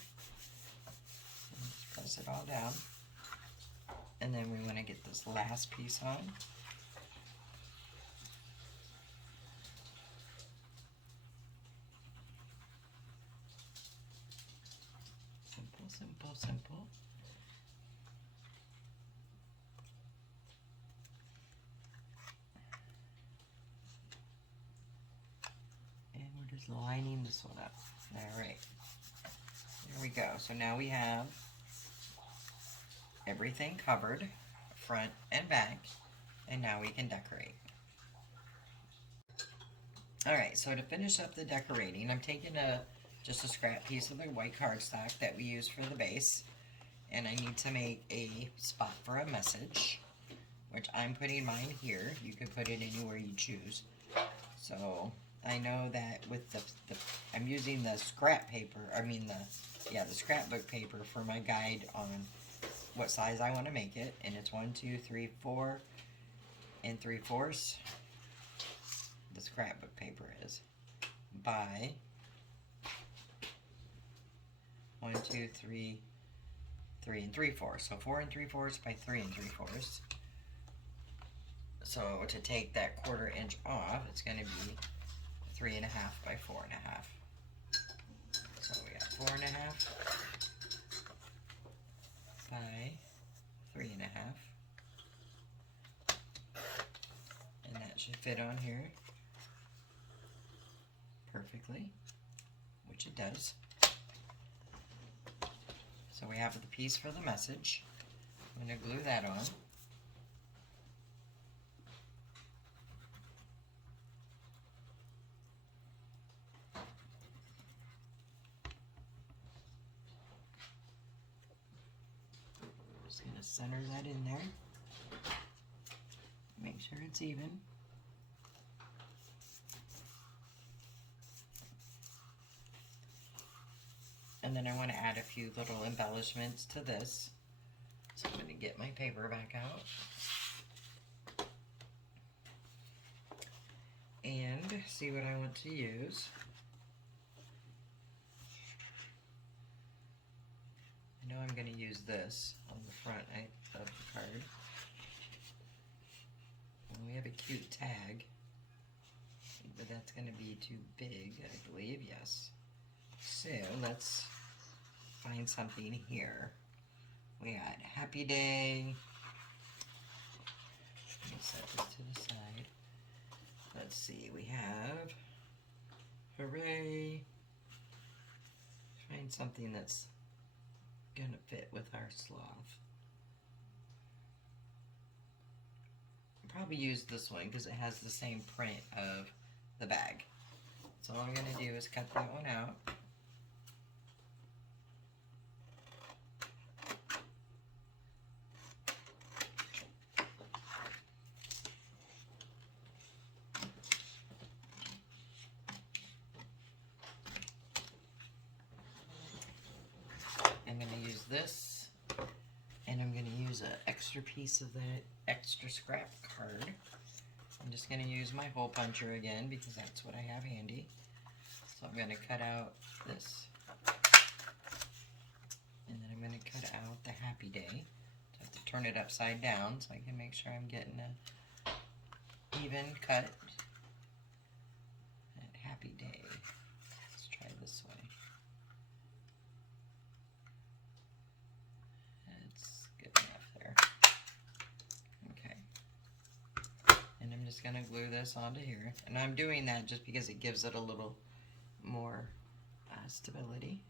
And just press it all down. And then we want to get this last piece on. Simple, simple, simple. Lining this one up. Alright. There we go. So now we have everything covered, front and back, and now we can decorate. Alright, so to finish up the decorating, I'm taking just a scrap piece of the white cardstock that we use for the base, and I need to make a spot for a message, which I'm putting mine here. You can put it anywhere you choose. So I know that with I'm using the scrap paper, the scrapbook paper for my guide on what size I want to make it, and it's 1, 2, 3, 4 and 3/4. The scrapbook paper is by 1, 2, 3, 3 3/4. So 4 3/4 by 3 3/4. So to take that 1/4 inch off, it's going to be 3.5 by 4.5. So we got 4.5 by 3.5, and that should fit on here perfectly, which it does. So we have the piece for the message. I'm going to glue that on. Just going to center that in there. Make sure it's even. And then I want to add a few little embellishments to this. So I'm going to get my paper back out and see what I want to use. I know I'm going to use this on the front of the card. And we have a cute tag, but that's going to be too big, I believe. Yes. So let's find something here. We got Happy Day. Let me set this to the side. Let's see, we have Hooray. Find something that's gonna fit with our sloth. I'll probably use this one because it has the same print of the bag. So all I'm gonna do is cut that one out. I'm going to use this, and I'm going to use an extra piece of that extra scrap card. I'm just going to use my hole puncher again because that's what I have handy. So I'm going to cut out this, and then I'm going to cut out the Happy Day. So I have to turn it upside down so I can make sure I'm getting a even cut. That happy day. Let's try this way. That's good enough there. Okay. And I'm just going to glue this onto here. And I'm doing that just because it gives it a little more stability.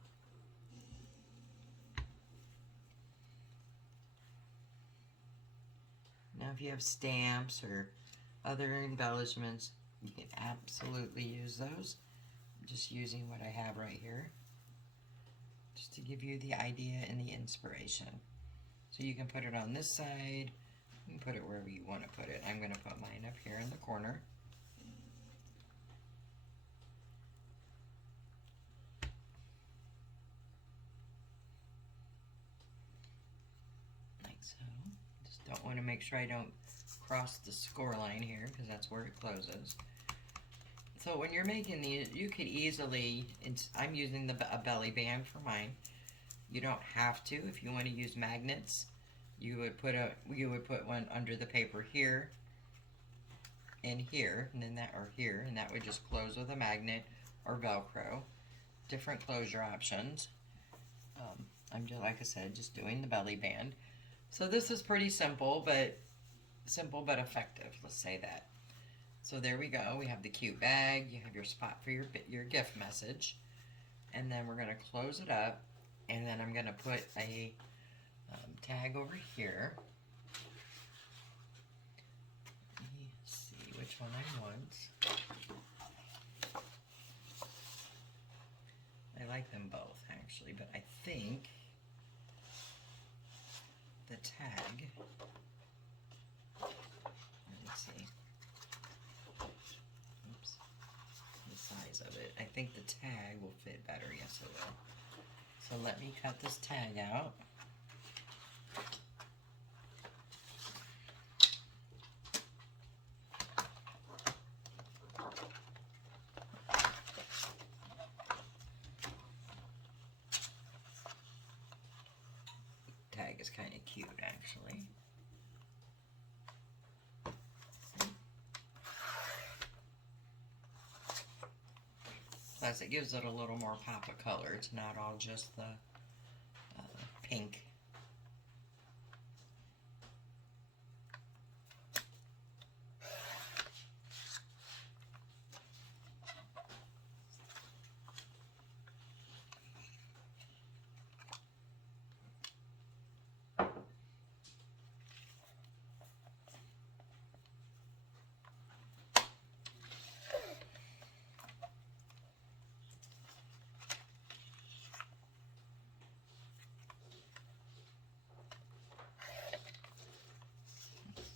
Now if you have stamps or other embellishments, you can absolutely use those. I'm just using what I have right here, just to give you the idea and the inspiration. So you can put it on this side, you can put it wherever you want to put it. I'm going to put mine up here in the corner. Like so. Just don't want to make sure I don't cross the score line here because that's where it closes. So when you're making these, you could easily, I'm using a belly band for mine. You don't have to. If you want to use magnets, you would put one under the paper here and here, and then that, or here, and that would just close with a magnet or Velcro. Different closure options. I'm just, like I said, just doing the belly band. So this is pretty simple but effective. Let's say that. So there we go. We have the cute bag. You have your spot for your gift message, and then we're going to close it up, and then I'm going to put a tag over here. Let me see which one I want. I like them both actually, but I think the tag, let me see, oops, the size of it, I think the tag will fit better. Yes, it will. So let me cut this tag out. Tag is kind of cute actually. Plus it gives it a little more pop of color. It's not all just the pink.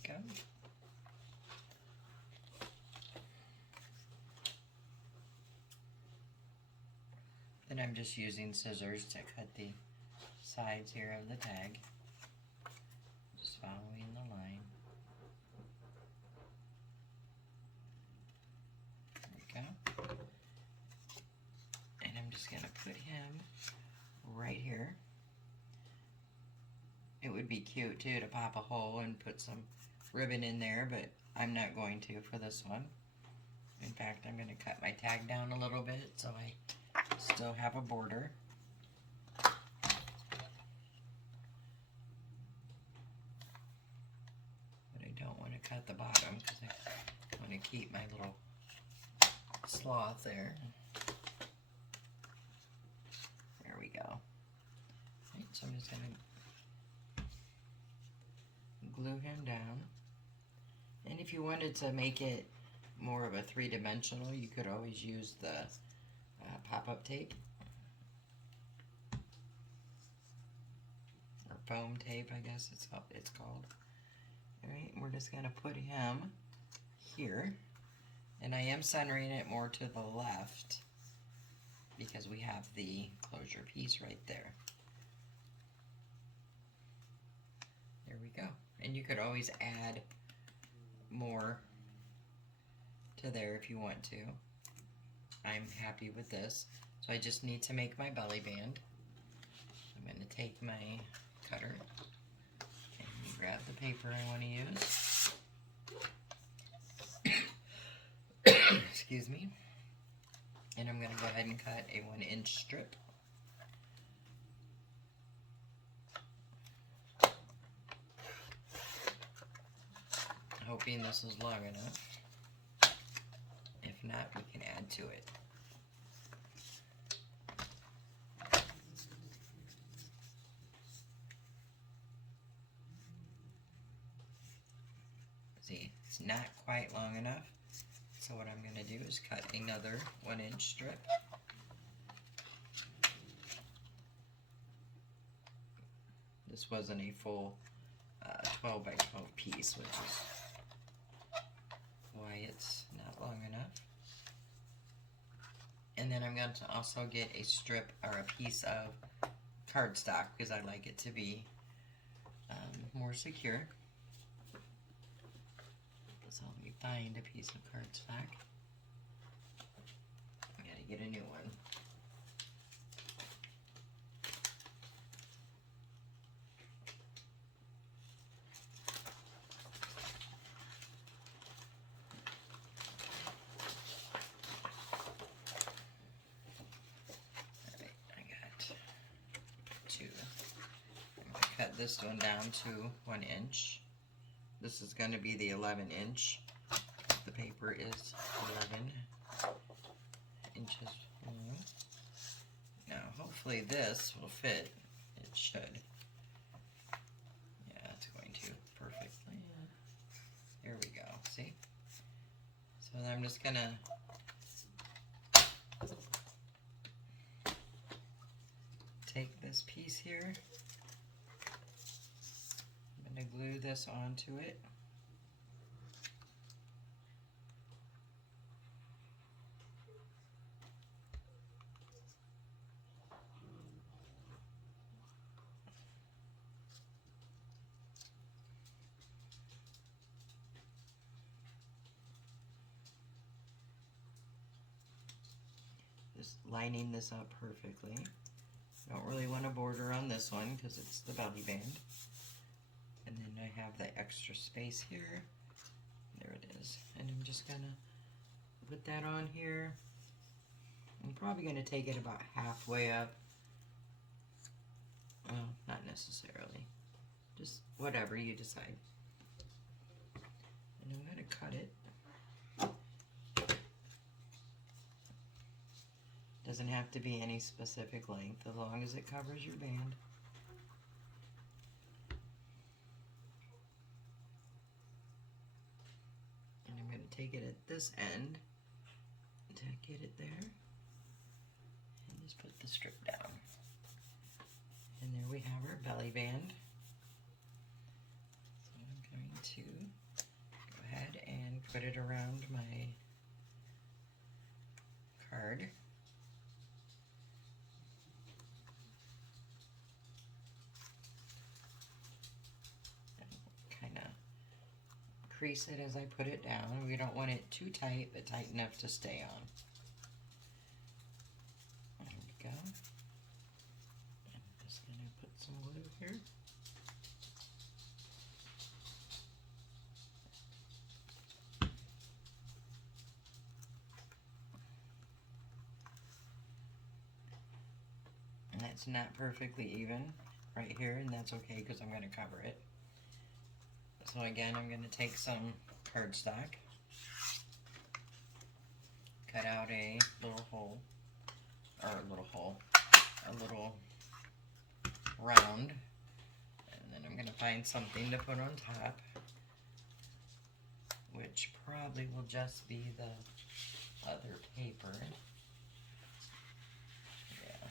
Go. Then I'm just using scissors to cut the sides here of the tag. Just following the line. There we go. And I'm just going to put him right here. It would be cute too to pop a hole and put some ribbon in there, but I'm not going to for this one. In fact, I'm going to cut my tag down a little bit so I still have a border. But I don't want to cut the bottom because I want to keep my little sloth there. There we go. Right, so I'm just going to glue him down. And if you wanted to make it more of a three-dimensional, you could always use the pop-up tape or foam tape, I guess it's called. All right, we're just going to put him here, and I am centering it more to the left because we have the closure piece right there. There we go. And you could always add more to there if you want to. I'm happy with this. So I just need to make my belly band. I'm going to take my cutter and grab the paper I want to use. Excuse me. And I'm going to go ahead and cut a 1-inch strip. Hoping this is long enough. If not, we can add to it. See, it's not quite long enough. So what I'm going to do is cut another 1-inch strip. This wasn't a full 12 by 12 piece, which is why it's not long enough. And then I'm going to also get a strip or a piece of cardstock because I like it to be more secure. So let me find a piece of cardstock. I gotta get a new one. Alright, I got 2. I'm gonna cut this one down to 1 inch. This is going to be the 11-inch. The paper is 11 inches long. Now, hopefully this will fit. It should. Yeah, it's going to perfectly. There we go. See? So I'm just going to take this piece here. I'm going to glue this onto it. Just lining this up perfectly. Don't really want a border on this one because it's the belly band. And then I have the extra space here. There it is. And I'm just gonna put that on here. I'm probably gonna take it about halfway up. Well, not necessarily. Just whatever you decide. And I'm gonna cut it. Doesn't have to be any specific length as long as it covers your band. And I'm going to take it at this end to get it there. And just put the strip down. And there we have our belly band. So I'm going to go ahead and put it around my card. Crease it as I put it down. We don't want it too tight, but tight enough to stay on. There we go. I'm just going to put some glue here. And that's not perfectly even right here, and that's okay because I'm going to cover it. So again, I'm going to take some cardstock, cut out a little hole, or a little round, and then I'm going to find something to put on top, which probably will just be the other paper. Yeah,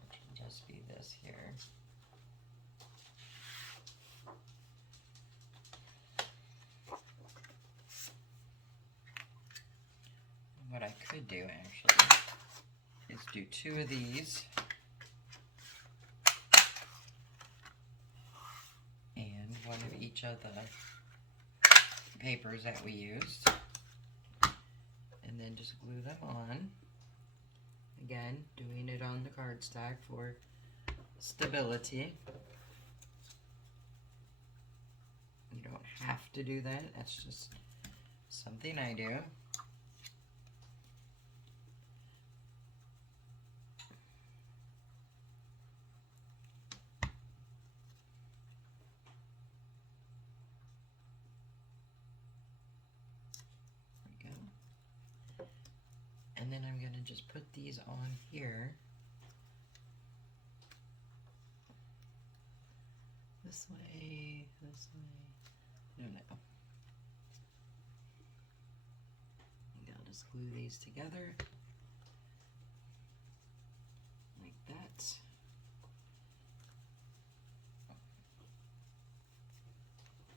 which will just be this here. What I could do actually is do 2 of these and 1 of each of the papers that we used, and then just glue them on. Again, doing it on the cardstock for stability. have to do that. That's just something I do. There we go. And then I'm going to just put these on here. This way, this way. I don't know. Maybe I'll just glue these together like that.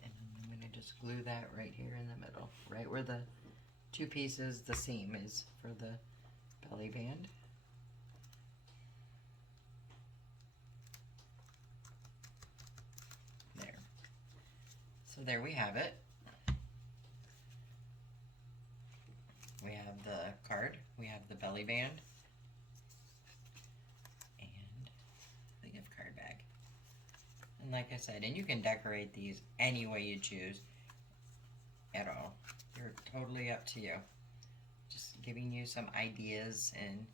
And I'm going to just glue that right here in the middle, right where the two pieces, the seam is for the belly band. There. So there we have it. We have the card, we have the belly band, and the gift card bag. And like I said, and you can decorate these any way you choose at all. They're totally up to you. Just giving you some ideas and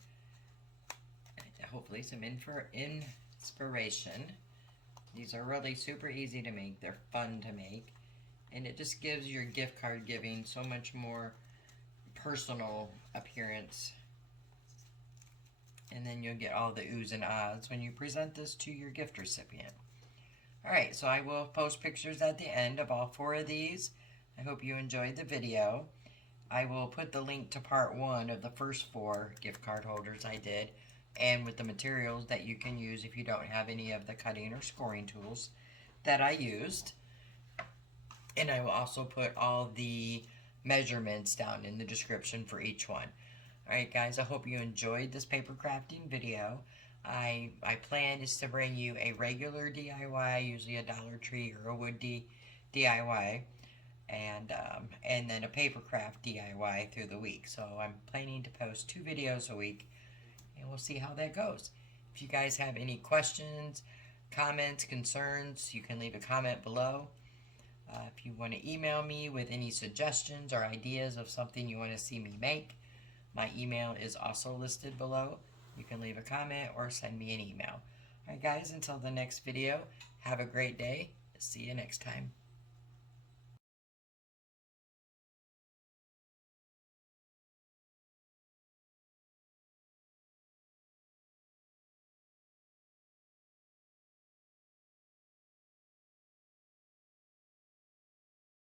hopefully some inspiration. These are really super easy to make. They're fun to make. And it just gives your gift card giving so much more personal appearance. And then you'll get all the oohs and ahs when you present this to your gift recipient. Alright, so I will post pictures at the end of all 4 of these. I hope you enjoyed the video. I will put the link to part 1 of the first 4 gift card holders I did, and with the materials that you can use if you don't have any of the cutting or scoring tools that I used. And I will also put all the measurements down in the description for each one. Alright guys, I hope you enjoyed this paper crafting video. My plan is to bring you a regular DIY, usually a Dollar Tree or a wood DIY, and then a Papercraft DIY through the week. So I'm planning to post 2 videos a week, and we'll see how that goes. If you guys have any questions, comments, concerns, you can leave a comment below. If you want to email me with any suggestions or ideas of something you want to see me make, my email is also listed below. You can leave a comment or send me an email. Alright guys, until the next video, have a great day. See you next time.